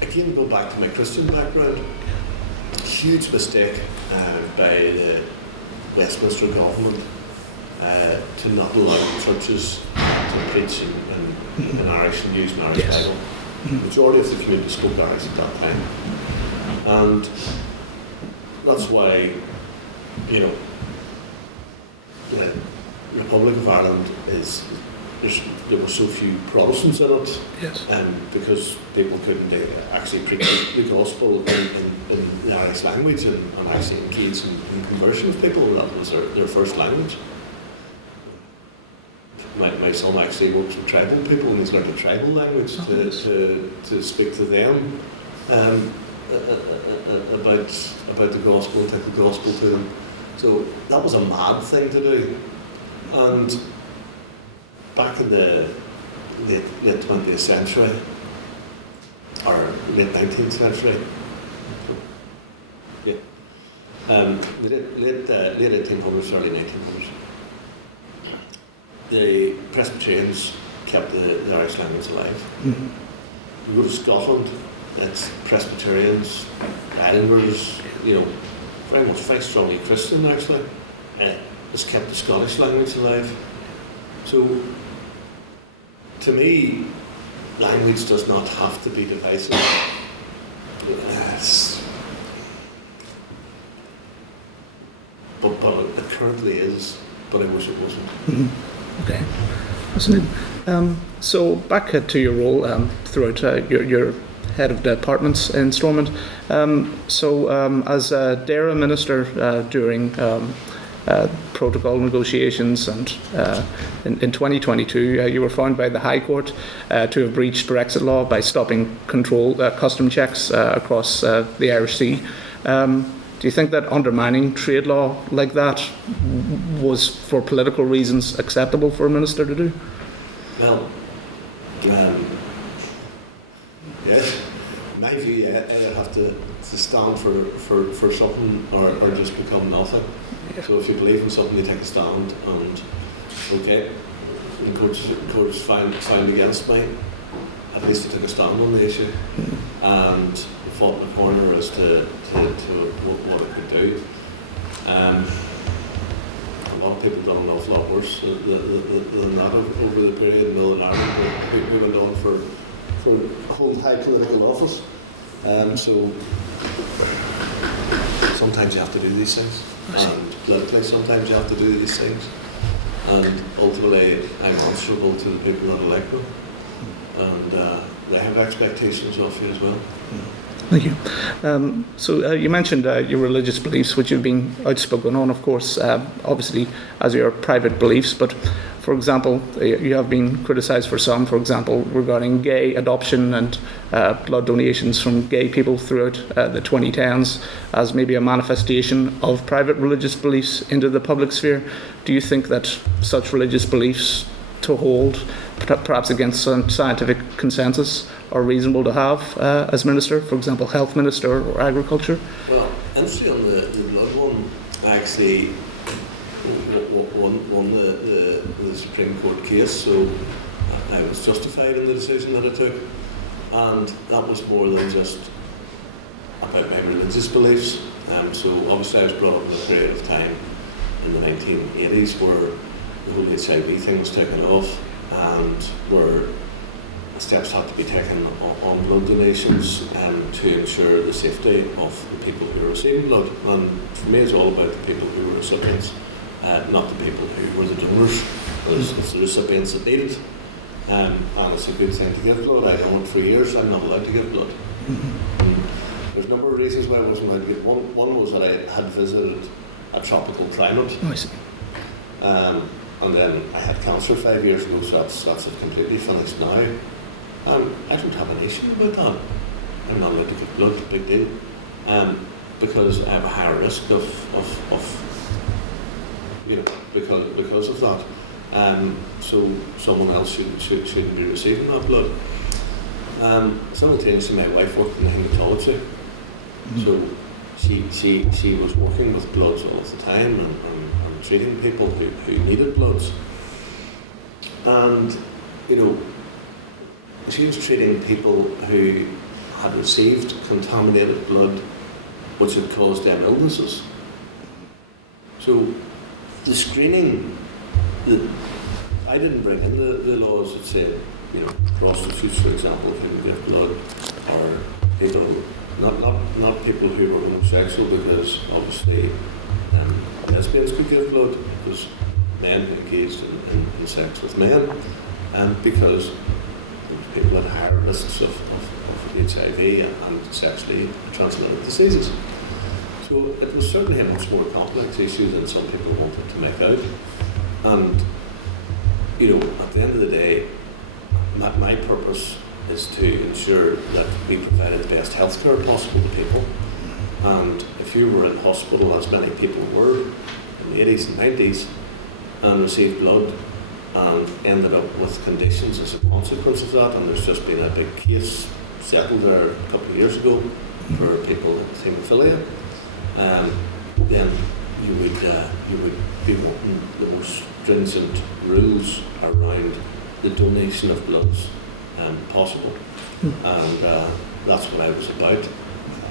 again, go back to my Christian background. Huge mistake by the Westminster government to not allow churches to preach in Irish and use an Irish Yes. Bible. The majority of the community spoke Irish at that time. And that's why, you know, the Republic of Ireland there were so few Protestants in it, Yes. because people couldn't actually preach the gospel in the Irish language and actually engage in conversion of people. That was their first language. My son actually works with tribal people, and he's learned a tribal language to speak to them about the gospel and take the gospel to them. So that was a mad thing to do. And back in the late 20th century, or late 19th century, yeah, late 1800s, early 1900s, the Presbyterians kept the Irish language alive. Mm-hmm. You go to Scotland, it's Presbyterians, Islanders, you know, very strongly Christian actually. It's kept the Scottish language alive. So, to me, language does not have to be divisive. But it currently is, but I wish it wasn't. Mm-hmm. Okay. Fascinating. So back to your role throughout your head of departments in Stormont. As a DARA minister during protocol negotiations, and in 2022 you were found by the High Court to have breached Brexit law by stopping custom checks across the Irish Sea. Do you think that undermining trade law like that was, for political reasons, acceptable for a minister to do? Well, yes. In my view, you either have to stand for something or just become nothing. Yeah. So if you believe in something, you take a stand, and okay, in courts found against me, at least I took a stand on the issue and fought in the corner as to what I could do. A lot of people have done an awful lot worse than that over the period in Northern Ireland who went on for hold high political office. So sometimes you have to do these things, and politically sometimes you have to do these things, and ultimately I'm answerable to the people that elect me, and they have expectations of you as well. Thank you. So you mentioned your religious beliefs, which you've been outspoken on, of course, obviously as your private beliefs, but for example, you have been criticised for some, for example, regarding gay adoption and blood donations from gay people throughout the 2010s as maybe a manifestation of private religious beliefs into the public sphere. Do you think that such religious beliefs to hold, perhaps against some scientific consensus, are reasonable to have as minister, for example, health minister or agriculture? Well, interesting on the blood one, I actually won the Supreme Court case, so I was justified in the decision that I took, and that was more than just about my religious beliefs. So obviously I was brought up in a period of time in the 1980s where the whole HIV thing was taken off, and where steps had to be taken on blood donations to ensure the safety of the people who are receiving blood. And for me, it's all about the people who were recipients, not the people who were the donors. It's the recipients that need it. And it's a good thing to give blood. I know for years I'm not allowed to give blood. There's a number of reasons why I wasn't allowed to give. One was that I had visited a tropical climate. Oh, I see. And then I had cancer 5 years ago, so that's completely finished now. I don't have an issue about that. I'm not allowed to give blood, big deal. Because I have a higher risk of you know, because of that. So someone else shouldn't be receiving that blood. Simultaneously, my wife worked in hematology, so she was working with bloods all the time and treating people who needed bloods. And, you know, she was treating people who had received contaminated blood which had caused them illnesses. So the screening, I didn't bring in the laws that said, you know, prostitutes, for example, if they would give blood, or people, not people who were homosexual, because obviously lesbians could give blood because men engaged in sex with men, and because people had higher risks of HIV and sexually transmitted diseases. So it was certainly a much more complex issue than some people wanted to make out. And, you know, at the end of the day, my purpose is to ensure that we provide the best healthcare possible to people. And if you were in hospital, as many people were in the 80s and 90s, and received blood and ended up with conditions as a consequence of that, and there's just been a big case settled there a couple of years ago for people with haemophilia, then you would be wanting the most stringent rules around the donation of bloods possible, and that's what I was about.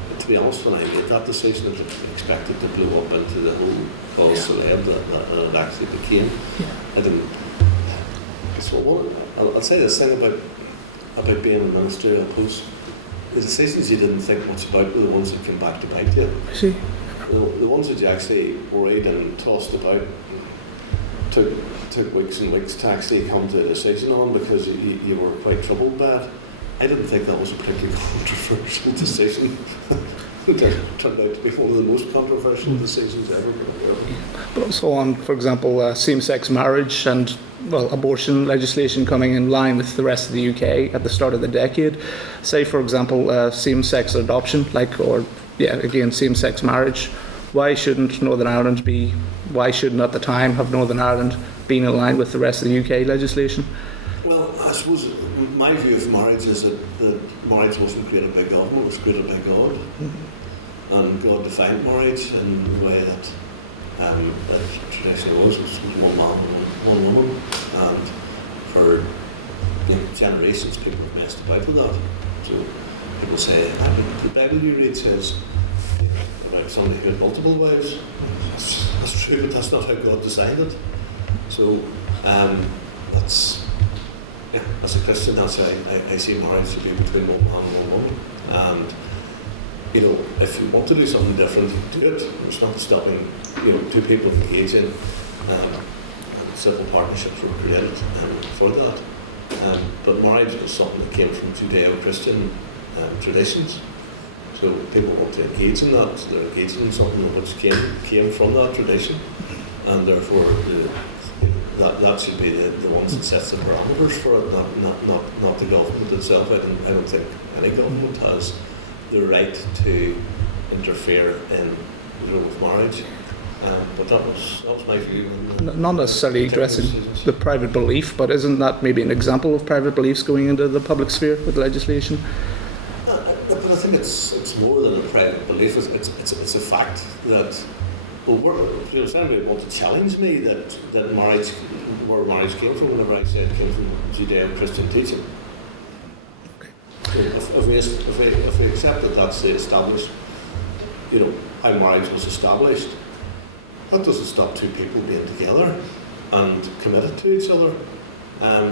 But to be honest, when I made that decision, I expected to blow up into the whole cause celeb that it actually became. I didn't. So I'll say this thing about being a ministerial post. The decisions you didn't think much about were the ones that came back to bite you. I see. The ones that you actually worried and tossed about, took weeks and weeks to actually come to a decision on because you were quite troubled by it. I didn't think that was a particularly controversial decision. It turned out to be one of the most controversial decisions ever. But also on, for example, same-sex marriage and, well, abortion legislation coming in line with the rest of the UK at the start of the decade. Say, for example, same-sex adoption, same-sex marriage. Why shouldn't at the time have Northern Ireland been in line with the rest of the UK legislation? Well, I suppose my view of marriage is that marriage wasn't created by God, it was created by God. Mm-hmm. And God defined marriage in the way that traditionally was one man and one woman. And for generations, people have messed about with that. So people say, the Bible you read says about somebody who had multiple wives. That's true, but that's not how God designed it. So as a Christian, that's how I see marriage to be between one man and one woman. And if you want to do something different, do it. It's not stopping two people engaging. Civil partnerships were created for that. But marriage was something that came from Judeo-Christian traditions. So people want to engage in that. So they're engaging in something which came from that tradition, and therefore that should be the ones that sets the parameters for it, not the government itself. I don't think any government has the right to interfere in the role of marriage. But that was my view. Not necessarily addressing the private belief, but isn't that maybe an example of private beliefs going into the public sphere with legislation? But I think it's more than a private belief. It's a fact that. Well, somebody want to challenge me that marriage, where marriage came from, whenever I said it came from Judeo-Christian teaching. Okay. If we accept that that's the established, how marriage was established, that doesn't stop two people being together and committed to each other. I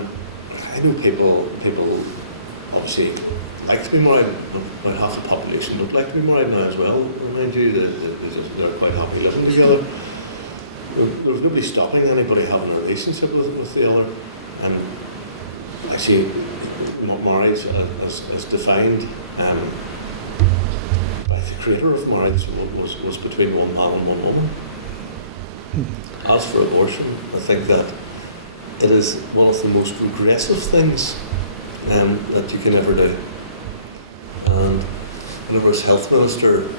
know people obviously like to be married. About half the population don't like to be married now as well. Mind you, they're quite happy living together. There's nobody stopping anybody having a relationship with the other. And I see marriage as defined by the creator of marriage was between one man and one woman. As for abortion, I think that it is one of the most regressive things that you can ever do. And whenever as health minister,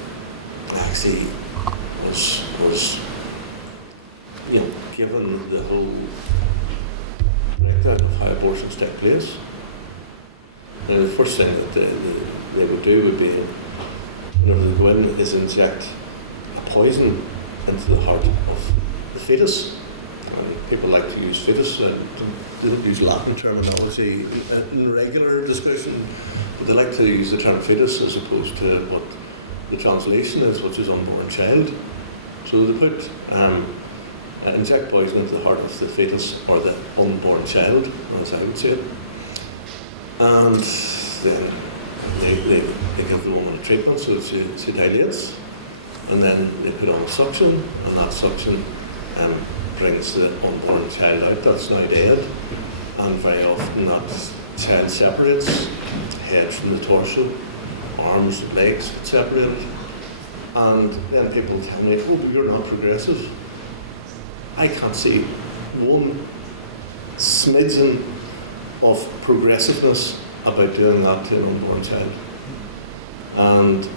actually was given the whole breakdown of how abortions take place. And the first thing that they would do would be, whenever they go in, is inject a poison into the heart of the fetus. And people like to use fetus, they don't use Latin terminology in regular discussion, but they like to use the term fetus as opposed to what the translation is, which is unborn child. So they put inject poison into the heart of the fetus or the unborn child, as I would say it. And then they give the woman a treatment so she dilates, and then they put on suction, and that suction brings the unborn child out that's now dead. And very often that child separates, head from the torso, arms, legs separated. And then people tell me, oh, but you're not progressive. I can't see one smidgen of progressiveness about doing that to an unborn child. And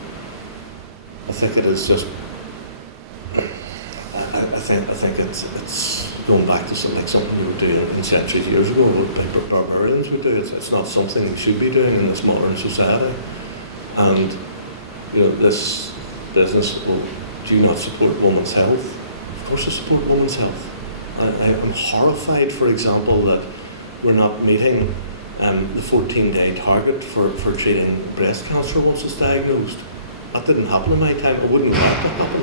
I think it is just, I think it's going back to something we were doing in centuries years ago, what barbarians would do. It's not something we should be doing in this modern society. And this business, well, do you not support women's health? Of course I support women's health. I am horrified, for example, that we're not meeting the 14-day target for treating breast cancer once it's diagnosed. That didn't happen in my time. I wouldn't expect that to happen.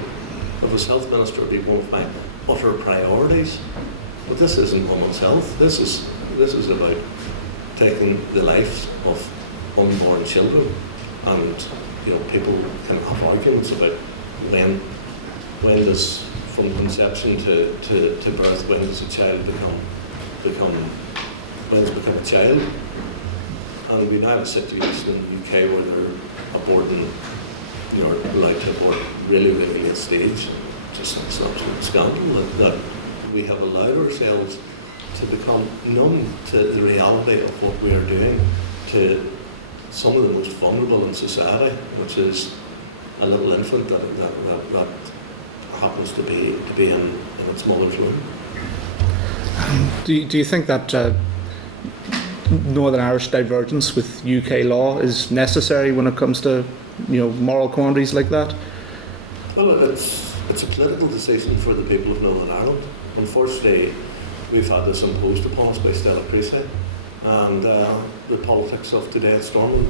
If I was health minister, it would be one of my utter priorities. But this isn't women's health. This is about taking the lives of unborn children. And people can have arguments about when does, from conception to birth, when does a child become a child. And we now have a situation in the UK where they're aborting, allowed to abort really, really late stage. Just it's an absolute scandal that we have allowed ourselves to become numb to the reality of what we are doing to some of the most vulnerable in society, which is a little infant that happens to be in its mother's womb. Do you think that Northern Irish divergence with UK law is necessary when it comes to moral quandaries like that? Well, it's a political decision for the people of Northern Ireland. Unfortunately, we've had this imposed upon us by Stella Creasy, and the politics of today at Stormont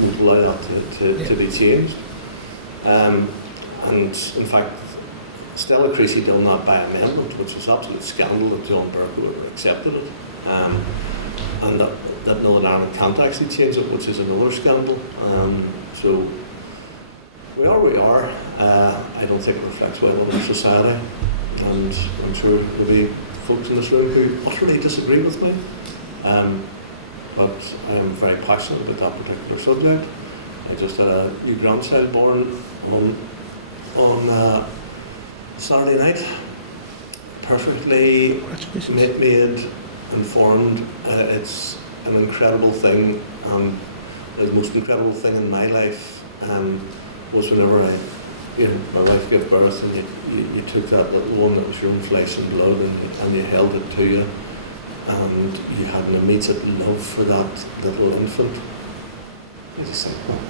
won't allow that to be changed. And in fact, Stella Creasy done that by amendment, which was absolute scandal that John Bercow accepted it, and that Northern Ireland can't actually change it, which is another scandal. So we are where we are. I don't think it reflects well on our society, and I'm sure there'll be folks in this room who utterly disagree with me. But I am very passionate about that particular subject. I just had a new grandchild born on Saturday night. Perfectly made, informed. It's an incredible thing. The most incredible thing in my life was whenever my wife gave birth, and you took that little one that was your own flesh and blood, and you held it to you, and you had an immediate love for that little infant. You just think, well,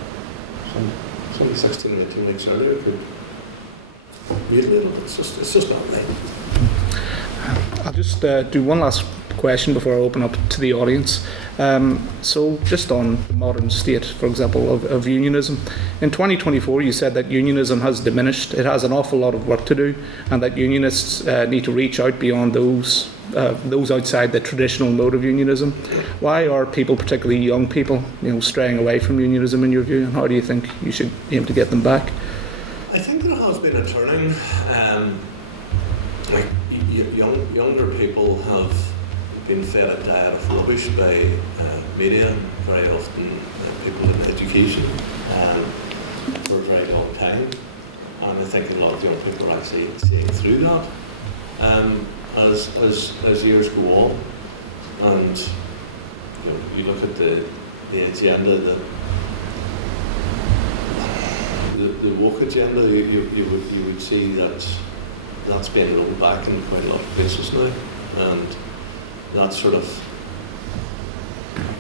somebody 16 or 18 weeks earlier could mutilate it. It's just not right. I'll just do one last question before I open up to the audience. So just on the modern state, for example, of unionism. In 2024, you said that unionism has diminished. It has an awful lot of work to do, and that unionists need to reach out beyond those outside the traditional mode of unionism. Why are people, particularly young people, straying away from unionism in your view, and how do you think you should aim to get them back? I think there has been a turning. Younger people have been fed a diet of rubbish by media, very often people in education, for a very long time. And I think a lot of young people are actually seeing through that as years go on. And you look at the agenda, the woke agenda, you would see that's been rolled back in quite a lot of places now, and that sort of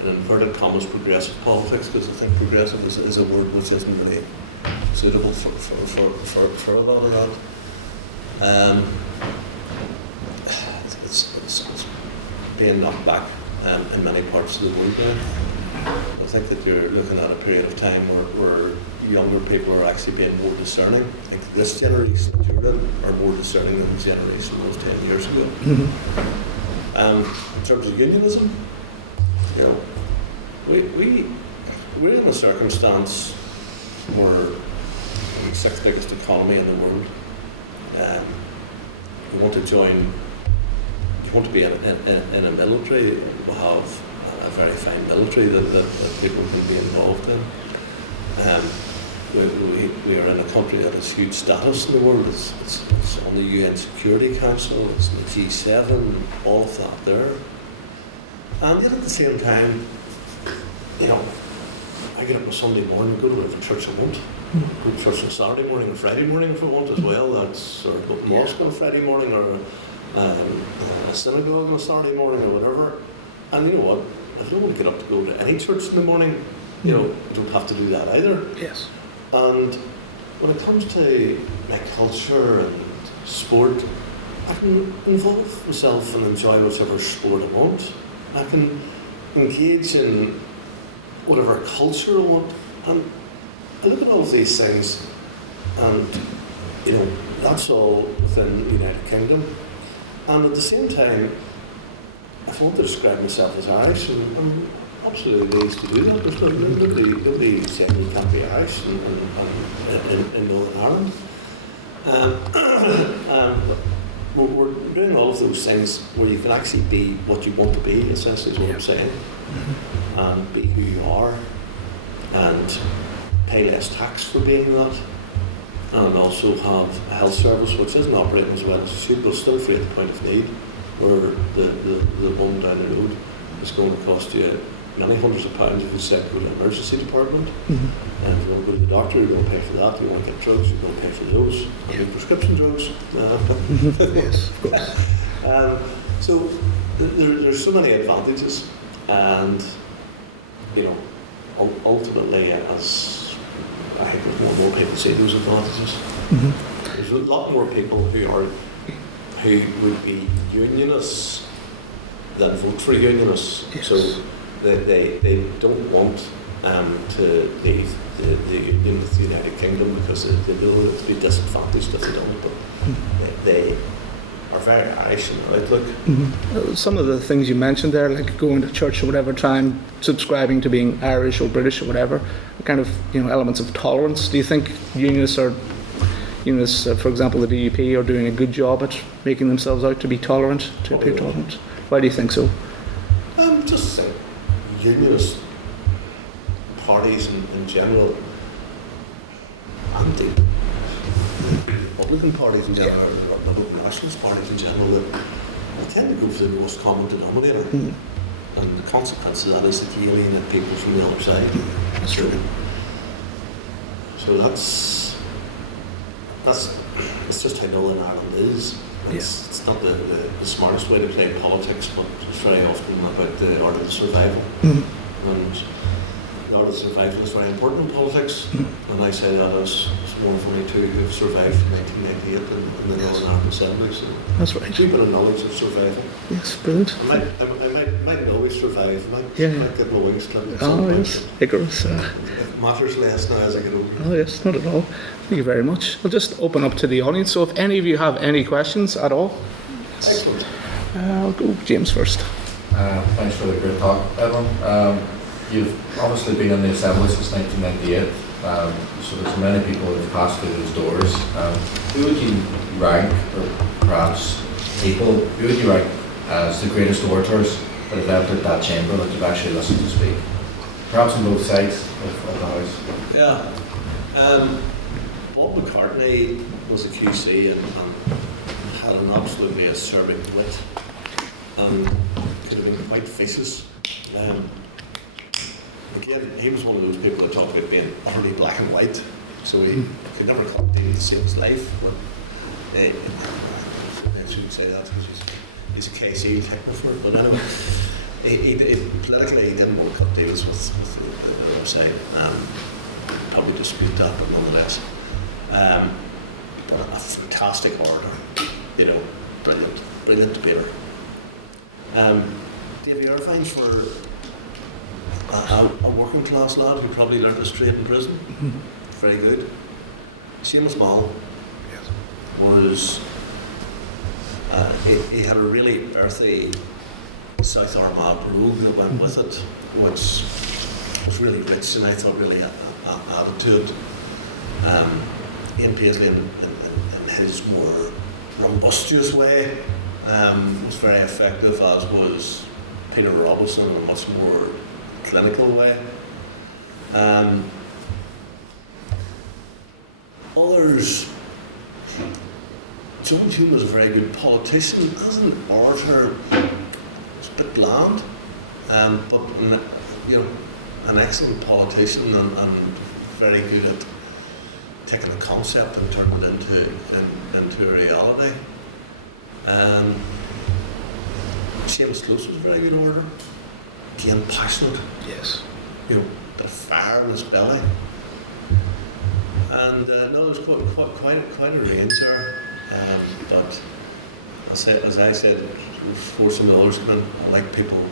in inverted commas, progressive politics, because I think progressive is a word which isn't really suitable for a lot of that. It's being knocked back in many parts of the world now. I think that you're looking at a period of time where younger people are actually being more discerning. I think this generation that you're in are more discerning than the generation was 10 years ago. In terms of unionism, you know, we're in a circumstance where the sixth biggest economy in the world. You want to join. You want to be in a military. We have a very fine military that people can be involved in. We are in a country that has huge status in the world. It's on the UN Security Council, it's in the G7, all of that there. And yet at the same time, you know, I get up on Sunday morning, go to whatever church I want. Go to church on Saturday morning and Friday morning if I want as well. That's or go to mosque on Friday morning or a synagogue on a Saturday morning or whatever. And you know what? If I don't want to get up to go to any church in the morning, you know, you don't have to do that either. Yes. And when it comes to my culture and sport, I can involve myself and enjoy whichever sport I want. I can engage in whatever culture I want. And I look at all of these things and, you know, that's all within the United Kingdom. And at the same time, if I want to describe myself as Irish, I'm absolutely raised to do that. There's nobody saying you can't be Irish in Northern Ireland. We're doing all of those things where you can actually be what you want to be, essentially is what I'm saying, and be who you are, and pay less tax for being that, and also have a health service which isn't operating as well as it should, but still free at the point of need, where the one down the road is going to cost you many hundreds of pounds if you set go to the emergency department. And if you want to go to the doctor, you're going to pay for that. If you want to get drugs, you're going to pay for those. Prescription drugs. Yes, of course. So there's so many advantages, and you know, ultimately, as I think more and more people see those advantages, there's a lot more people who would be unionists than vote for unionists. Yes. So they don't want to leave the union with the United Kingdom because they know that to be disadvantaged if they don't. But they are very Irish in their outlook. Some of the things you mentioned there, like going to church at whatever time, subscribing to being Irish or British or whatever, are kind of, you know, elements of tolerance. Do you think unionists, for example, the DUP, are doing a good job at making themselves out to be tolerant, to appear tolerant? Why do you think so? Just think unionist parties in general, and the Republican parties in general, or the local nationalist parties in general, they tend to go for the lowest common denominator. And the consequence of that is that you alienate people from the other side. That's true. So that's just how Northern Ireland is. It's not the smartest way to play politics, but it's very often about the art of survival. And the art of survival is very important in politics. And I say that as one of only two who have survived 1998 in the Northern Ireland Assembly. So that's right. Keep a knowledge of survival. Yes, brilliant. I might always survive. I might get my wings clipped at some Oh, point. yes. Icarus. It matters less now as I get older. Oh, yes, not at all. Thank you very much. I'll just open up to the audience. So if any of you have any questions at all, Excellent. I'll go James first. Thanks for the great talk, Edwin. You've obviously been in the Assembly since 1998, so there's many people who have passed through those doors. Who would you rank, or perhaps who would you rank as the greatest orators that have entered that chamber that you've actually listened to speak? Perhaps on both sides of the House. Yeah. Bob McCartney was a QC and had an absolutely acerbic wit and could have been quite vicious. Again, he was one of those people that talked about being utterly black and white, so he could never come deal to save his life. But I shouldn't say that because he's a KC technopher, but anyway. Politically, he didn't want to cut deals with the other side. Probably dispute that, but nonetheless. But a fantastic orator, you know, brilliant debater. Davy Irvine's for a working class lad who probably learned his trade in prison. Very good. Seamus Mall was, he had a really earthy South Armagh road that went with it, which was really rich and I thought really added to it. Ian Paisley in his more rumbustious way was very effective, as was Peter Robinson in a much more clinical way. Others, John Hume was a very good politician. As an orator, it's a bit bland, but you know, an excellent politician and very good at taking a concept and turning it into a reality. Seamus Close was a very good orator. Again, passionate. Yes. You know, bit of fire in his belly. And no, there's quite a range there. But as I said before some of the others come in, I like people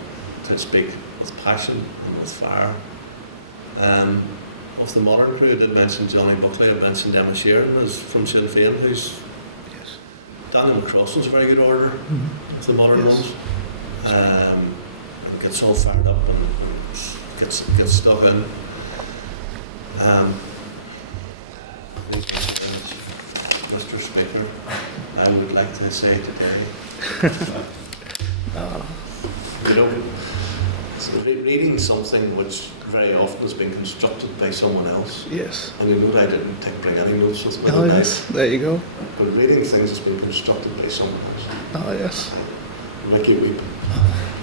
to speak with passion and with fire. Of the modern crew, I did mention Johnny Buckley, I mentioned Emma Sheeran, who's from Sinn Féin, who's Daniel McCrossan's a very good orator, of the modern ones. Gets all fired up and gets stuck in. Mr. Speaker, I would like to say today, you know, reading something which very often has been constructed by someone else. Yes. And you know, I didn't bring any notes with me. Oh, yes. There you go. But reading things that's been constructed by someone else. Oh, yes. Make you weep.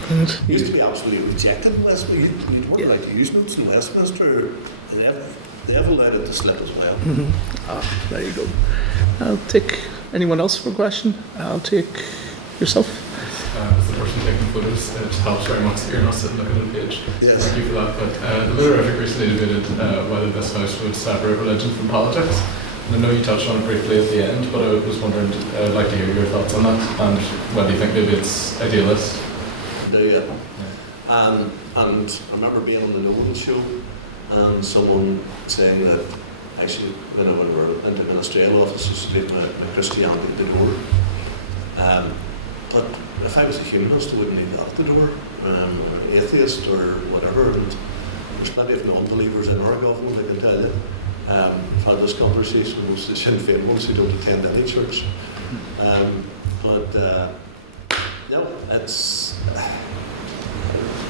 Good. It used to be absolutely rejected in Westminster. You weren't allowed to use notes in Westminster. They have allowed it to slip as well. Ah, there you go. I'll take anyone else for a question. I'll take yourself. As the person taking photos, it helps very much that you're not sitting looking at the page. Yes. Thank you for that. But the Literary recently debated whether this house would separate religion from politics. And I know you touched on it briefly at the end, but I was wondering, I'd like to hear your thoughts on that and whether you think maybe it's idealist. Yeah. And I remember being on the Noble show and someone saying that actually when I went into the ministerial office, I leave my Christianity at the door. But if I was a humanist, I wouldn't leave that at the door, or atheist or whatever. And there's plenty of non-believers in our government, I can tell you. I've had this conversation with most of the Sinn Féin ones who don't attend any church. You know, it's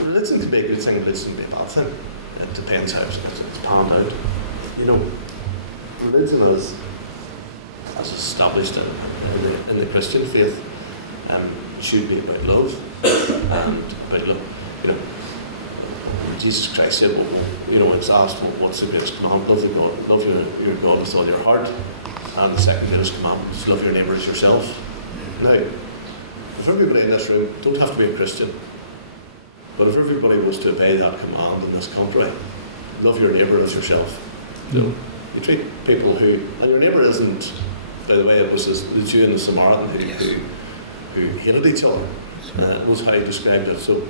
religion can be a good thing, religion can be a bad thing. It depends how it's panned out. You know, religion as established in the Christian faith should be about love and about love. You know, Jesus Christ said, you know, it's asked what's the greatest commandment? Love your God with all your heart, and the second greatest commandment is love your neighbour as yourself. Now, if everybody in this room don't have to be a Christian, but if everybody was to obey that command in this country, love your neighbour as yourself. You treat people who, and your neighbour isn't, by the way, it was the Jew and the Samaritan who hated each other. Was how he described it. So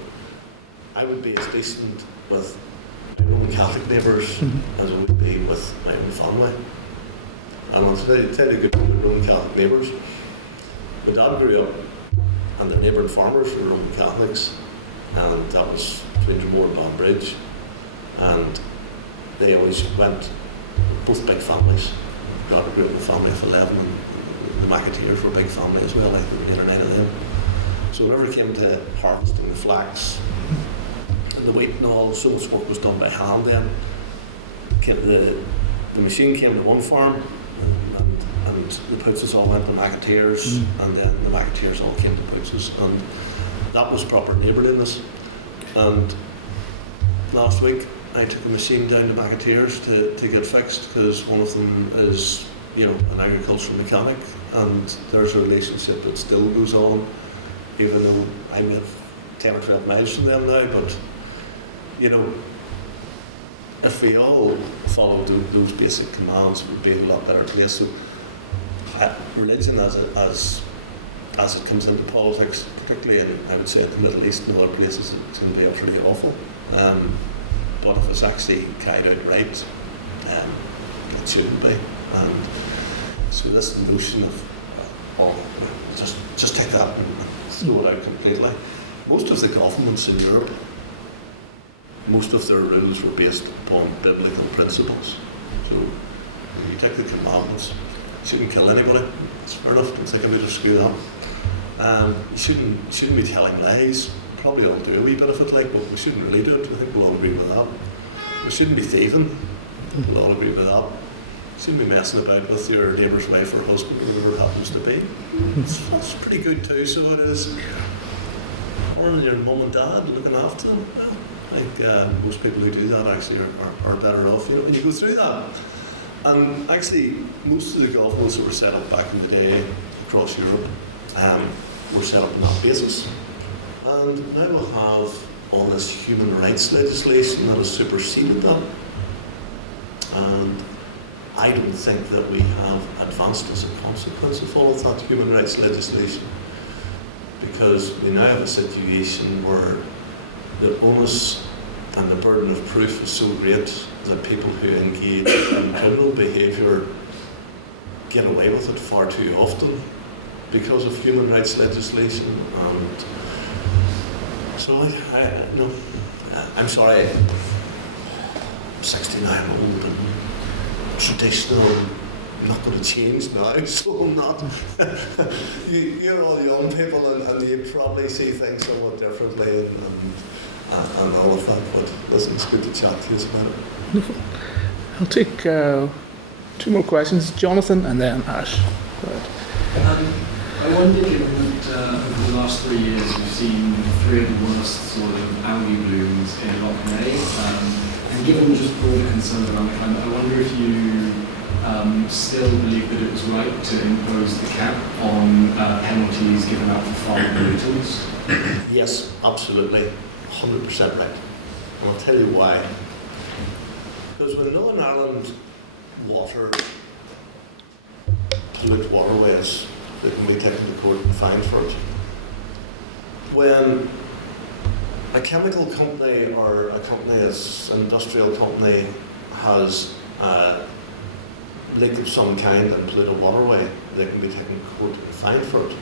I would be as decent with my Roman Catholic neighbours as I would be with my own family. And I'll tell you good about my Roman Catholic neighbours. My dad grew up and the neighbouring farmers were Roman Catholics, and that was between Drumore and Banbridge, and they always went, both big families. God grew up in a family of 11, and the McAteers were a big family as well, like there were 8 or 9 of them. So whenever it came to harvesting the flax and the wheat and all, so much work was done by hand then. The machine came to one farm, and the Pootses all went to McAteers, and then the McAteers all came to Pootses, and that was proper neighbourliness. And last week I took a machine down to McAteers to get fixed, because one of them is, you know, an agricultural mechanic, and there's a relationship that still goes on, even though I may have 10 or 12 miles from them now, but you know, if we all followed those basic commands, we'd be in a lot better place. So religion as it comes into politics, particularly in, I would say, in the Middle East and other places, it's going to be utterly awful. But if it's actually carried out right, it shouldn't be. And so this notion of, just take that and throw it out completely. Most of the governments in Europe, most of their rules were based upon biblical principles. So you take the commandments, you shouldn't kill anybody. It's fair enough, don't think about it, screw that. You shouldn't be telling lies. Probably all do a wee bit of it, but we shouldn't really do it. I think we'll all agree with that. We shouldn't be thieving. We'll all agree with that. You shouldn't be messing about with your neighbour's wife or husband, or whoever it happens to be. That's pretty good too, so it is. Or your mum and dad looking after them. Well, I think most people who do that actually are better off, you know, when you go through that. And actually, most of the governments that were set up back in the day across Europe were set up on that basis. And now we'll have all this human rights legislation that has superseded that. And I don't think that we have advanced as a consequence of all of that human rights legislation, because we now have a situation where the onus and the burden of proof is so great that people who engage in criminal behaviour get away with it far too often because of human rights legislation. And so I'm sorry, I'm 69, I'm old and traditional. I'm not going to change now, so I'm not. You're all young people, and you probably see things somewhat differently, and all of that. But listen, it's good to chat to you about it. I'll take 2 more questions. Jonathan and then Ash. Go ahead. I wonder, given that over the last 3 years we've seen 3 of the worst sort of algae blooms in Loch Ness, and given just broader concerns around the climate, I wonder if you still believe that it was right to impose the cap on penalties given out for farm pollutants? Yes, absolutely, 100% right. And I'll tell you why. Because when Northern Ireland water pollute waterways, they can be taken to court and fined for it. When a chemical company or a company, an industrial company, has a leak of some kind and pollute a waterway, they can be taken to court and fined for it.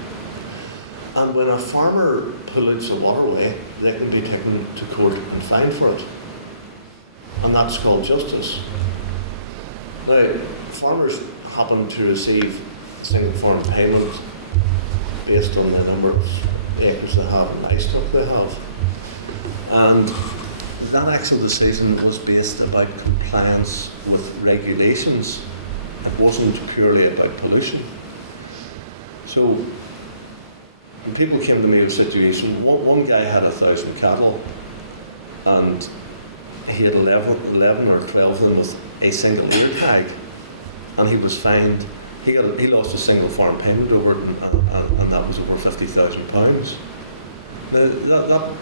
And when a farmer pollutes a waterway, they can be taken to court and fined for it. And that's called justice. Now, farmers happen to receive single farm payment based on the number of acres they have and livestock they have. And that actual decision was based about compliance with regulations. It wasn't purely about pollution. So when people came to me with a situation, one guy had 1,000 cattle, and he had 11 or 12 of them with a single ear tag, and he was fined. He lost a single farm payment over it, and that was over £50,000. Now,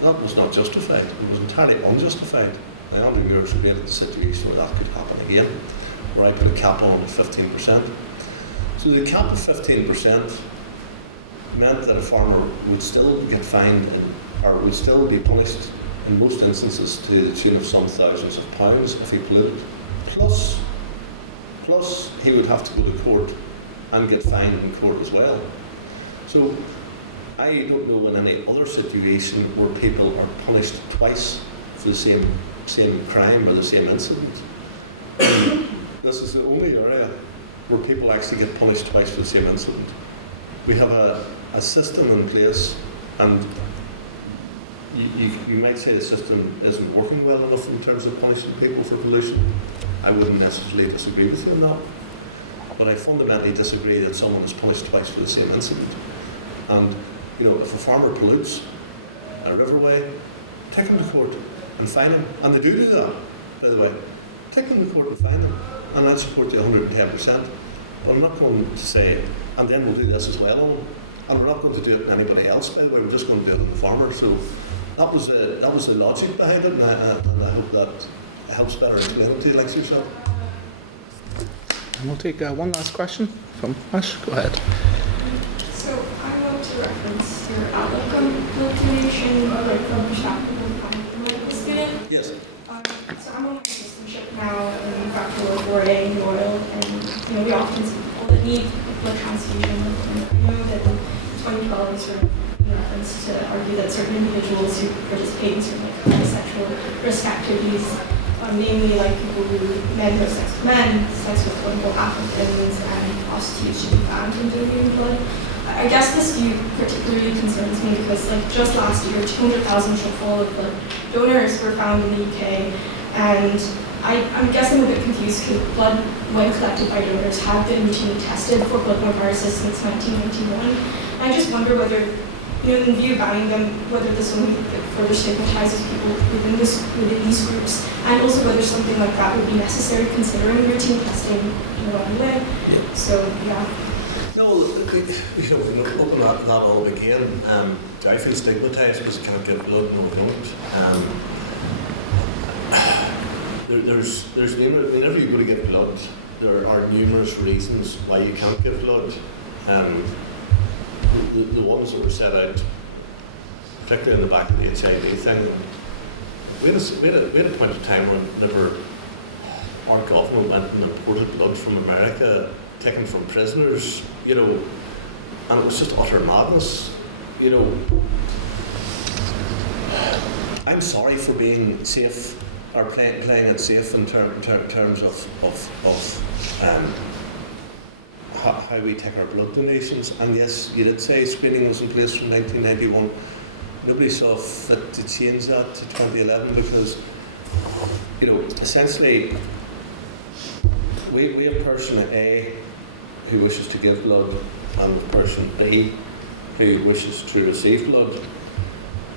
that was not justified. It was entirely unjustified. I only created the situation where that could happen again, where I put a cap on of 15%. So the cap of 15% meant that a farmer would still get fined or would still be punished in most instances to the tune of some thousands of pounds if he polluted. Plus he would have to go to court and get fined in court as well. So I don't know in any other situation where people are punished twice for the same crime or the same incident. This is the only area where people actually get punished twice for the same incident. We have a system in place, and you might say the system isn't working well enough in terms of punishing people for pollution. I wouldn't necessarily disagree with you on that, but I fundamentally disagree that someone is punished twice for the same incident. And if a farmer pollutes a riverway, take him to court and fine him, and they do that, by the way. Take him to court and fine him, and I'd support you 110%. But I'm not going to say, and then we'll do this as well on him, and we're not going to do it to anybody else, by the way. We're just going to do it on the farmer. So that was the logic behind it, and I hope that helps better explain it to you like yourself. And we'll take one last question from Ash. Go ahead. So I want to reference your outlook on blood donation, or like from perspective of a medical student. Yes. So I'm on my assistantship now in fractional reporting, Royal, and we often see people that need blood transfusion. And I know that in 2012 is sort of reference to argue that certain individuals who participate in certain like sexual risk activities, namely like people men who have sex with men, sex with quote-unquote Africans, and prostitutes should be banned from donating blood. I guess this view particularly concerns me because like just last year, 200,000 shortfall of blood donors were found in the UK, and I'm guessing I'm a bit confused because blood, when collected by donors, have been routinely tested for bloodborne viruses since 1991. I just wonder whether, in the view of banning them, whether this only further stigmatizes people within these groups, and also whether something like that would be necessary considering routine testing, anyway. Yeah. So, yeah. No, we can open that all again. Do I feel stigmatized because I can't give blood? No, I don't. There's whenever you go to give blood, there are numerous reasons why you can't give blood. The ones that were set out, particularly in the back of the HIV thing, we had a point of time whenever our government went and imported blood from America, taken from prisoners, and it was just utter madness, I'm sorry for being safe, or playing it safe in terms of how we take our blood donations. And yes, you did say screening was in place from 1991. Nobody saw fit to change that to 2011 because, essentially, we have person A who wishes to give blood and person B who wishes to receive blood.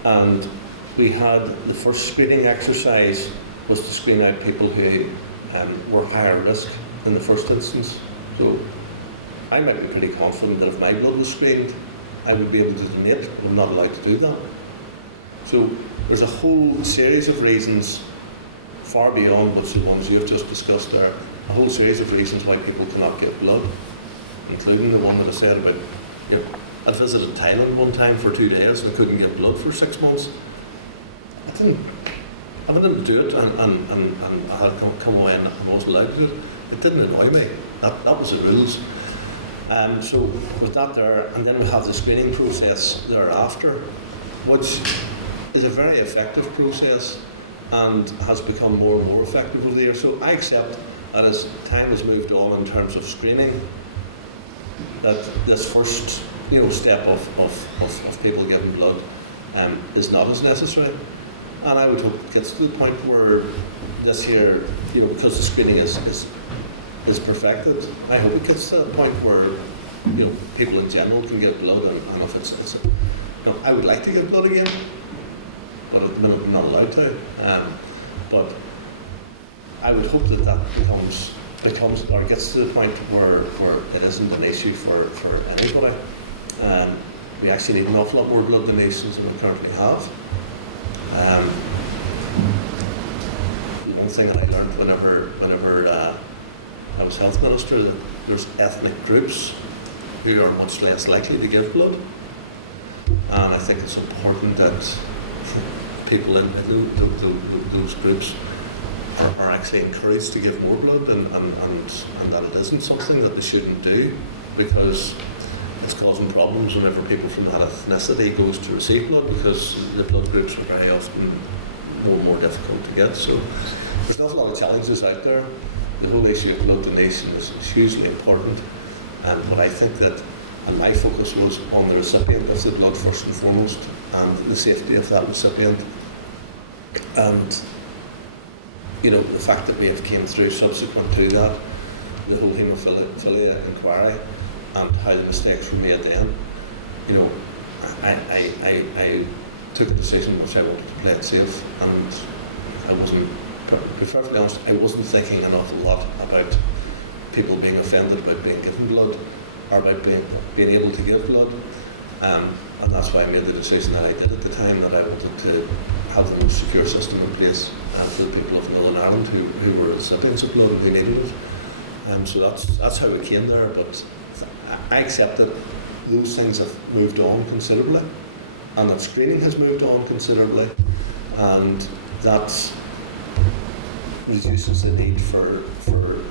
And we had the first screening exercise was to screen out people who were higher risk in the first instance. So I might be pretty confident that if my blood was screened, I would be able to donate, but I'm not allowed to do that. So there's a whole series of reasons, far beyond what's the ones you've just discussed there, a whole series of reasons why people cannot give blood, including the one that I said about, I visited Thailand one time for 2 days and I couldn't give blood for 6 months. I didn't do it and I had to come away and I wasn't allowed to do it. It didn't annoy me. That was the rules. So with that there, and then we have the screening process thereafter, which is a very effective process and has become more and more effective over the years. So I accept that as time has moved on in terms of screening, that this first step of people giving blood is not as necessary. And I would hope it gets to the point where this year, because the screening is perfected, I hope it gets to the point where people in general can give blood, and if it's I would like to give blood again, but at the minute I'm not allowed to. But I would hope that becomes or gets to the point where it isn't an issue for anybody. We actually need an awful lot more blood donations than we currently have. The one thing that I learned whenever I was health minister, that there's ethnic groups who are much less likely to give blood, and I think it's important that people in those groups are actually encouraged to give more blood, and that it isn't something that they shouldn't do, because it's causing problems whenever people from that ethnicity goes to receive blood, because the blood groups are very often more and more difficult to get. So there's not a lot of challenges out there. The whole issue of blood donation is hugely important, but I think that, and my focus was on the recipient of the blood first and foremost, and the safety of that recipient, and the fact that we have came through subsequent to that, the whole haemophilia inquiry, and how the mistakes were made then. I took a decision which I wanted to play it safe, and I wasn't, to be perfectly honest, I wasn't thinking an awful lot about people being offended about being given blood, or about being able to give blood, and that's why I made the decision that I did at the time, that I wanted to have the most secure system in place for the people of Northern Ireland who were recipients of blood and who needed it. So that's how we came there, but I accept that those things have moved on considerably, and that screening has moved on considerably, and that reduces the need for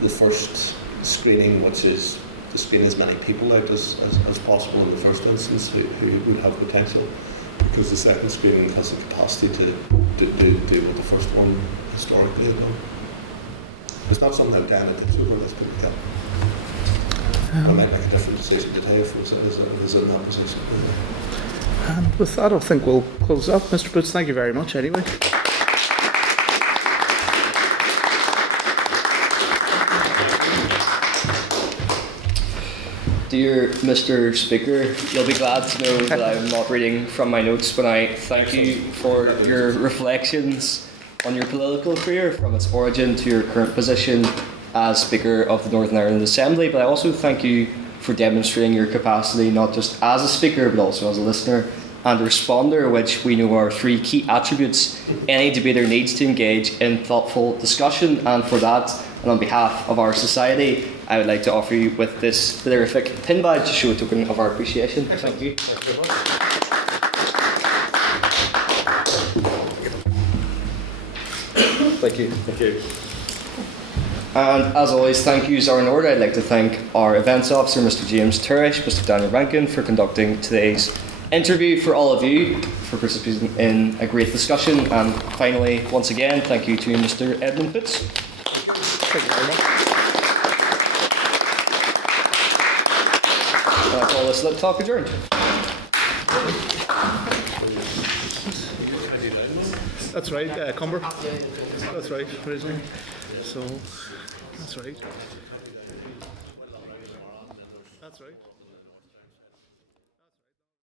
the first screening, which is to screen as many people out as possible in the first instance who would have potential, because the second screening has the capacity to do what the first one historically had done. It's not something that Daniel thinks over, let's put it that. I might make a different decision today if it was in that position. And with that, I think we'll close up. Mr. Poots, thank you very much anyway. Dear Mr. Speaker, you'll be glad to know that I'm not reading from my notes when I thank you for your reflections on your political career from its origin to your current position as Speaker of the Northern Ireland Assembly, but I also thank you for demonstrating your capacity not just as a Speaker but also as a listener and a responder, which we know are three key attributes any debater needs to engage in thoughtful discussion. And for that, and on behalf of our society, I would like to offer you with this honorific pin badge to show a token of our appreciation. Thank you. Thank you. Thank you. And as always, thank yous are in order. I'd like to thank our events officer, Mr. James Turish, Mr. Daniel Rankin, for conducting today's interview, for all of you for participating in a great discussion, and finally, once again, thank you to Mr. Edwin Poots. Thank you very much. And I call this LitTalk adjourned. That's right, Cumber. That's right, originally. So, that's right.